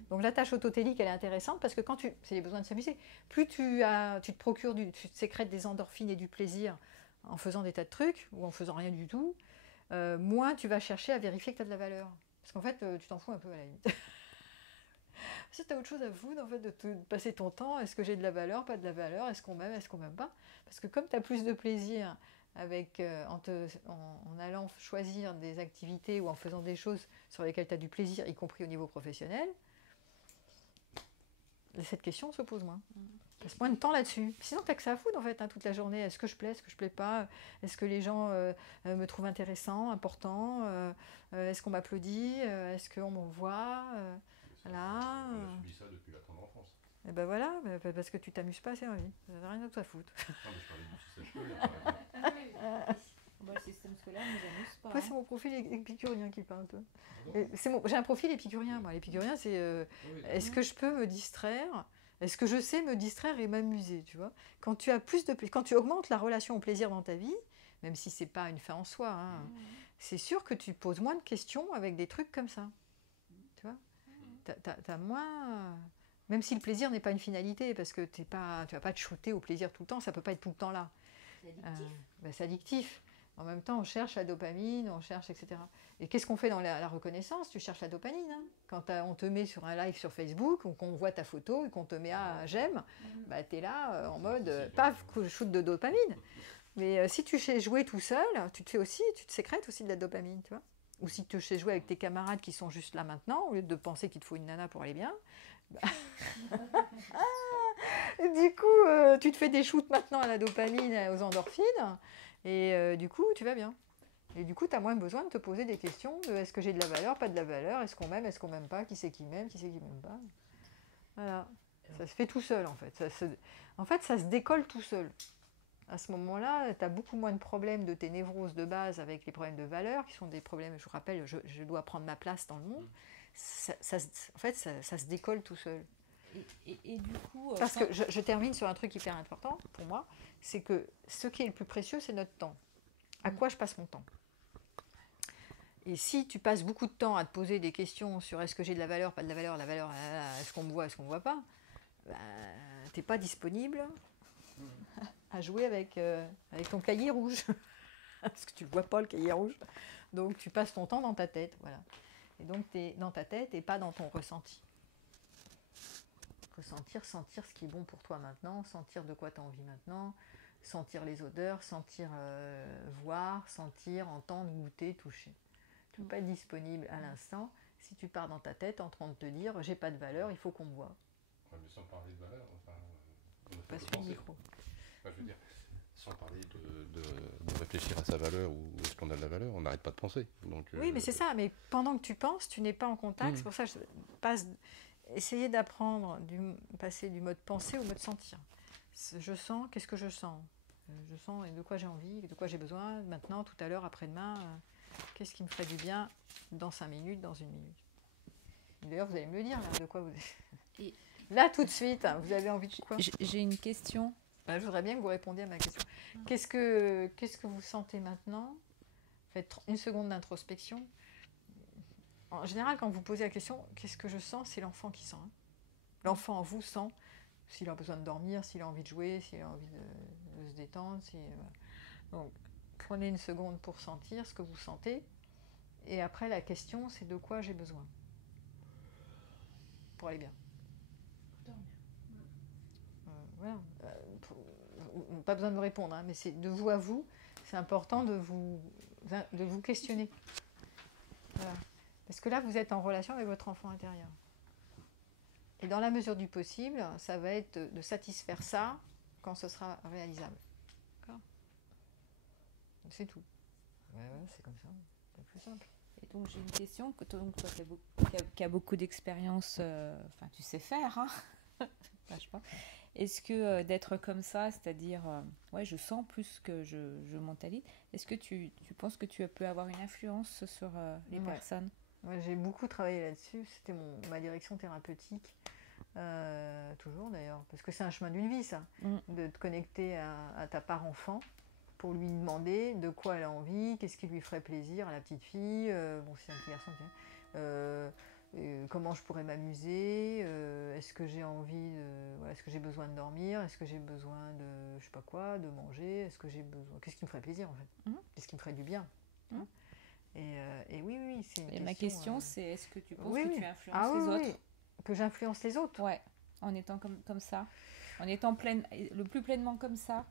Donc la tâche autotélique, elle est intéressante parce que c'est les besoins de s'amuser. Plus tu te procures, tu te sécrètes des endorphines et du plaisir en faisant des tas de trucs ou en faisant rien du tout, moins tu vas chercher à vérifier que tu as de la valeur. Parce qu'en fait, tu t'en fous un peu à la limite. Si tu as autre chose à foutre, en fait, de passer ton temps, est-ce que j'ai de la valeur, pas de la valeur, est-ce qu'on m'aime, est-ce qu'on m'aime pas? Parce que comme tu as plus de plaisir en allant choisir des activités ou en faisant des choses sur lesquelles tu as du plaisir, y compris au niveau professionnel, cette question se pose moins. Passe moins de temps là-dessus. Sinon, tu n'as que ça à foutre, en fait, hein, toute la journée. Est-ce que je plais, est-ce que je plais pas? Est-ce que les gens me trouvent intéressant, important? Est-ce qu'on m'applaudit? Est-ce qu'on m'envoie? Voilà. On a subi ça depuis la tendre enfance. Et ben voilà, parce que tu t'amuses pas assez en vie. Tu n'as rien d'autre à foutre. Non, mais je parlais du sèche-cheveux, là, par exemple. Le système scolaire ne nous amuse pas. Moi, c'est mon profil épicurien qui parle. J'ai un profil épicurien, moi. L'épicurien, c'est est-ce que je peux me distraire? Est-ce que je sais me distraire et m'amuser, tu vois? Quand tu as quand tu augmentes la relation au plaisir dans ta vie, même si c'est pas une fin en soi, hein, c'est sûr que tu poses moins de questions avec des trucs comme ça. Tu vois, t'as moins... Même si le plaisir n'est pas une finalité, parce que tu vas pas te shooter au plaisir tout le temps, ça peut pas être tout le temps là. C'est addictif. C'est addictif. En même temps, on cherche la dopamine, on cherche, etc. Et qu'est-ce qu'on fait dans la reconnaissance? Tu cherches la dopamine. Hein. Quand on te met sur un live sur Facebook, ou qu'on voit ta photo, et qu'on te met à j'aime, bah, tu es là en mode, paf, shoot de dopamine. Mais si tu sais jouer tout seul, tu te sécrètes aussi de la dopamine, tu vois. Ou si tu sais jouer avec tes camarades qui sont juste là maintenant, au lieu de penser qu'il te faut une nana pour aller bien, bah... du coup, tu te fais des shoots maintenant à la dopamine, aux endorphines, et du coup, tu vas bien. Et du coup, tu as moins besoin de te poser des questions de est-ce que j'ai de la valeur, pas de la valeur, est-ce qu'on m'aime pas, qui c'est qui m'aime, qui c'est qui m'aime pas. Voilà, ça se fait tout seul en fait. Ça se décolle tout seul. À ce moment-là, tu as beaucoup moins de problèmes de tes névroses de base avec les problèmes de valeur, qui sont des problèmes, je vous rappelle, je dois prendre ma place dans le monde. Ça se décolle tout seul. Et du coup... Parce que je termine sur un truc hyper important pour moi, c'est que ce qui est le plus précieux, c'est notre temps. À quoi je passe mon temps? Et si tu passes beaucoup de temps à te poser des questions sur est-ce que j'ai de la valeur, pas de la valeur, est-ce qu'on me voit, est-ce qu'on me voit pas, bah, tu n'es pas disponible à jouer avec ton cahier rouge. Parce que tu ne vois pas, le cahier rouge. Donc tu passes ton temps dans ta tête. Voilà. Et donc tu es dans ta tête et pas dans ton ressenti. Ressentir, sentir ce qui est bon pour toi maintenant, sentir de quoi tu as envie maintenant, sentir les odeurs, sentir voir, sentir, entendre, goûter, toucher. Tu ne peux pas être disponible à l'instant si tu pars dans ta tête en train de te dire j'ai pas de valeur, il faut qu'on me voie. Ouais, mais sans parler de valeur, enfin, Pas sur le micro. Enfin, je veux dire, sans parler de réfléchir à sa valeur ou est-ce qu'on a de la valeur, on n'arrête pas de penser. Donc, oui, mais c'est ça, mais pendant que tu penses, tu n'es pas en contact, c'est pour ça que je passe... Essayez d'apprendre, passer du mode pensée au mode sentir. Je sens, qu'est-ce que je sens? Je sens et de quoi j'ai envie, de quoi j'ai besoin, maintenant, tout à l'heure, après-demain, qu'est-ce qui me ferait du bien dans 5 minutes, dans 1 minute. D'ailleurs, vous allez me le dire, là, de quoi vous... Et... Là, tout de suite, vous avez envie de quoi? J'ai une question. Je voudrais bien que vous répondiez à ma question. Qu'est-ce que vous sentez maintenant? Faites 1 seconde d'introspection. En général, quand vous posez la question, qu'est-ce que je sens? C'est l'enfant qui sent. Hein. L'enfant en vous sent s'il a besoin de dormir, s'il a envie de jouer, s'il a envie de se détendre. Donc, prenez 1 seconde pour sentir ce que vous sentez. Et après, la question, c'est de quoi j'ai besoin pour aller bien. Voilà. Pas besoin de me répondre, hein, mais c'est de vous à vous. C'est important de vous questionner. Voilà. Parce que là, vous êtes en relation avec votre enfant intérieur. Et dans la mesure du possible, ça va être de satisfaire ça quand ce sera réalisable. D'accord? C'est tout. Ouais, c'est comme ça. C'est plus simple. Et donc, j'ai une question. Toi qui as beaucoup d'expérience, enfin, tu sais faire, hein. Enfin, je sais pas. Est-ce que d'être comme ça, c'est-à-dire, ouais, je sens plus que je mentalise, est-ce que tu penses que tu peux avoir une influence sur les personnes? Ouais, j'ai beaucoup travaillé là-dessus, c'était ma direction thérapeutique, toujours d'ailleurs, parce que c'est un chemin d'une vie ça, de te connecter à ta part enfant pour lui demander de quoi elle a envie, qu'est-ce qui lui ferait plaisir à la petite fille, bon c'est un petit garçon, comment je pourrais m'amuser, est-ce que j'ai envie est-ce que j'ai besoin de dormir, est-ce que j'ai besoin de je sais pas quoi, de manger, est-ce que j'ai besoin, qu'est-ce qui me ferait plaisir en fait, qu'est-ce qui me ferait du bien. Et oui, c'est une question. Ma question, c'est est-ce que tu penses que tu influences les autres? Que j'influence les autres? Ouais, en étant comme ça, en étant le plus pleinement comme ça.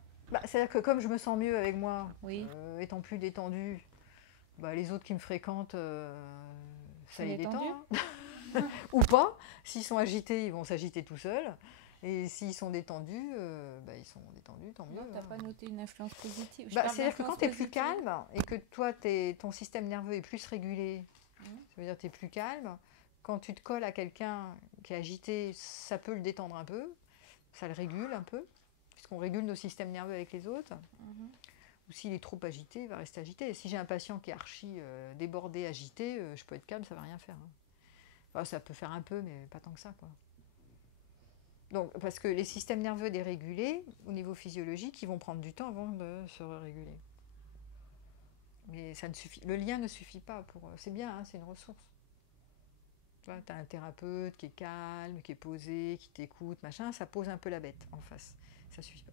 C'est-à-dire que comme je me sens mieux avec moi, étant plus détendue, les autres qui me fréquentent, ça les détend. Hein. Ou pas. S'ils sont agités, ils vont s'agiter tout seuls. Et s'ils sont détendus, ils sont détendus, tant mieux. Non, tu n'as pas noté une influence positive. C'est-à-dire que quand tu es plus calme et que toi, ton système nerveux est plus régulé, ça veut dire que tu es plus calme, quand tu te colles à quelqu'un qui est agité, ça peut le détendre un peu, ça le régule un peu, puisqu'on régule nos systèmes nerveux avec les autres. Ou s'il est trop agité, il va rester agité. Et si j'ai un patient qui est archi débordé, agité, je peux être calme, ça ne va rien faire. Hein. Enfin, ça peut faire un peu, mais pas tant que ça, quoi. Donc, parce que les systèmes nerveux dérégulés, au niveau physiologique, ils vont prendre du temps avant de se réguler. Mais ça ne suffit. Le lien ne suffit pas pour. C'est bien, hein, c'est une ressource. Tu vois, t'as un thérapeute qui est calme, qui est posé, qui t'écoute, machin, ça pose un peu la bête en face. Ça suffit pas.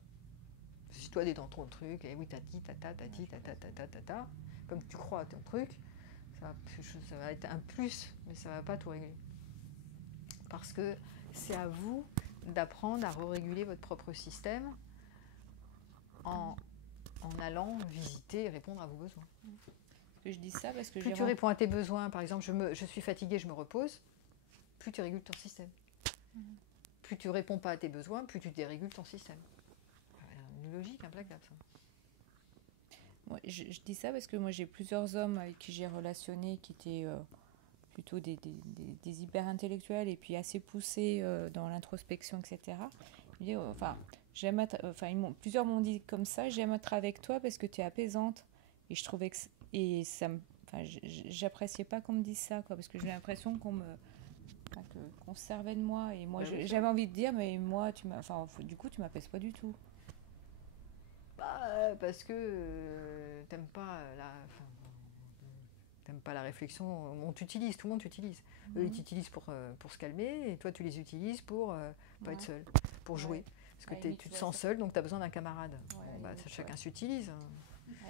Si toi t'es dans ton truc, et oui, tati, tata, tati, tata, tata, tata, comme tu crois à ton truc, ça va être un plus, mais ça va pas tout régler. Parce que c'est à vous d'apprendre à réguler votre propre système en allant visiter et répondre à vos besoins. Je dis ça parce que plus tu réponds à tes besoins, par exemple, je suis fatiguée, je me repose, plus tu régules ton système. Plus tu réponds pas à tes besoins, plus tu dérégules ton système. Une logique implacable, ça. Moi, je dis ça parce que moi j'ai plusieurs hommes avec qui j'ai relationné qui étaient plutôt des hyper intellectuels et puis assez poussés dans l'introspection, etc. Plusieurs m'ont dit comme ça, j'aime être avec toi parce que tu es apaisante. Et je trouvais que j'appréciais pas qu'on me dise ça, quoi, parce que j'ai l'impression qu'on se servait de moi. Et moi, j'avais envie de dire, mais moi, du coup, tu m'apaises pas du tout. Parce que t'aimes pas la réflexion. On t'utilise, tout le monde t'utilise. Eux, ils t'utilisent pour se calmer, et toi, tu les utilises pour pas être seul, pour jouer. Parce que tu te sens seul, donc tu as besoin d'un camarade. Chacun s'utilise.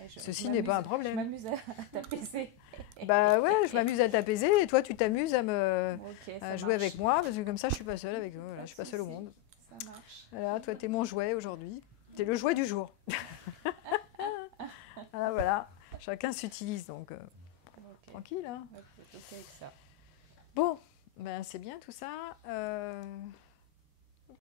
Ceci n'est pas un problème. Je m'amuse à t'apaiser. Je m'amuse à t'apaiser et toi tu t'amuses à jouer avec moi parce que comme ça je suis pas seule avec eux. Voilà, je suis pas seule au monde. Ça marche. Voilà, toi t'es mon jouet aujourd'hui. T'es le jouet du jour. Voilà. Chacun s'utilise donc tranquille. Hein. Okay avec ça. Bon, c'est bien tout ça.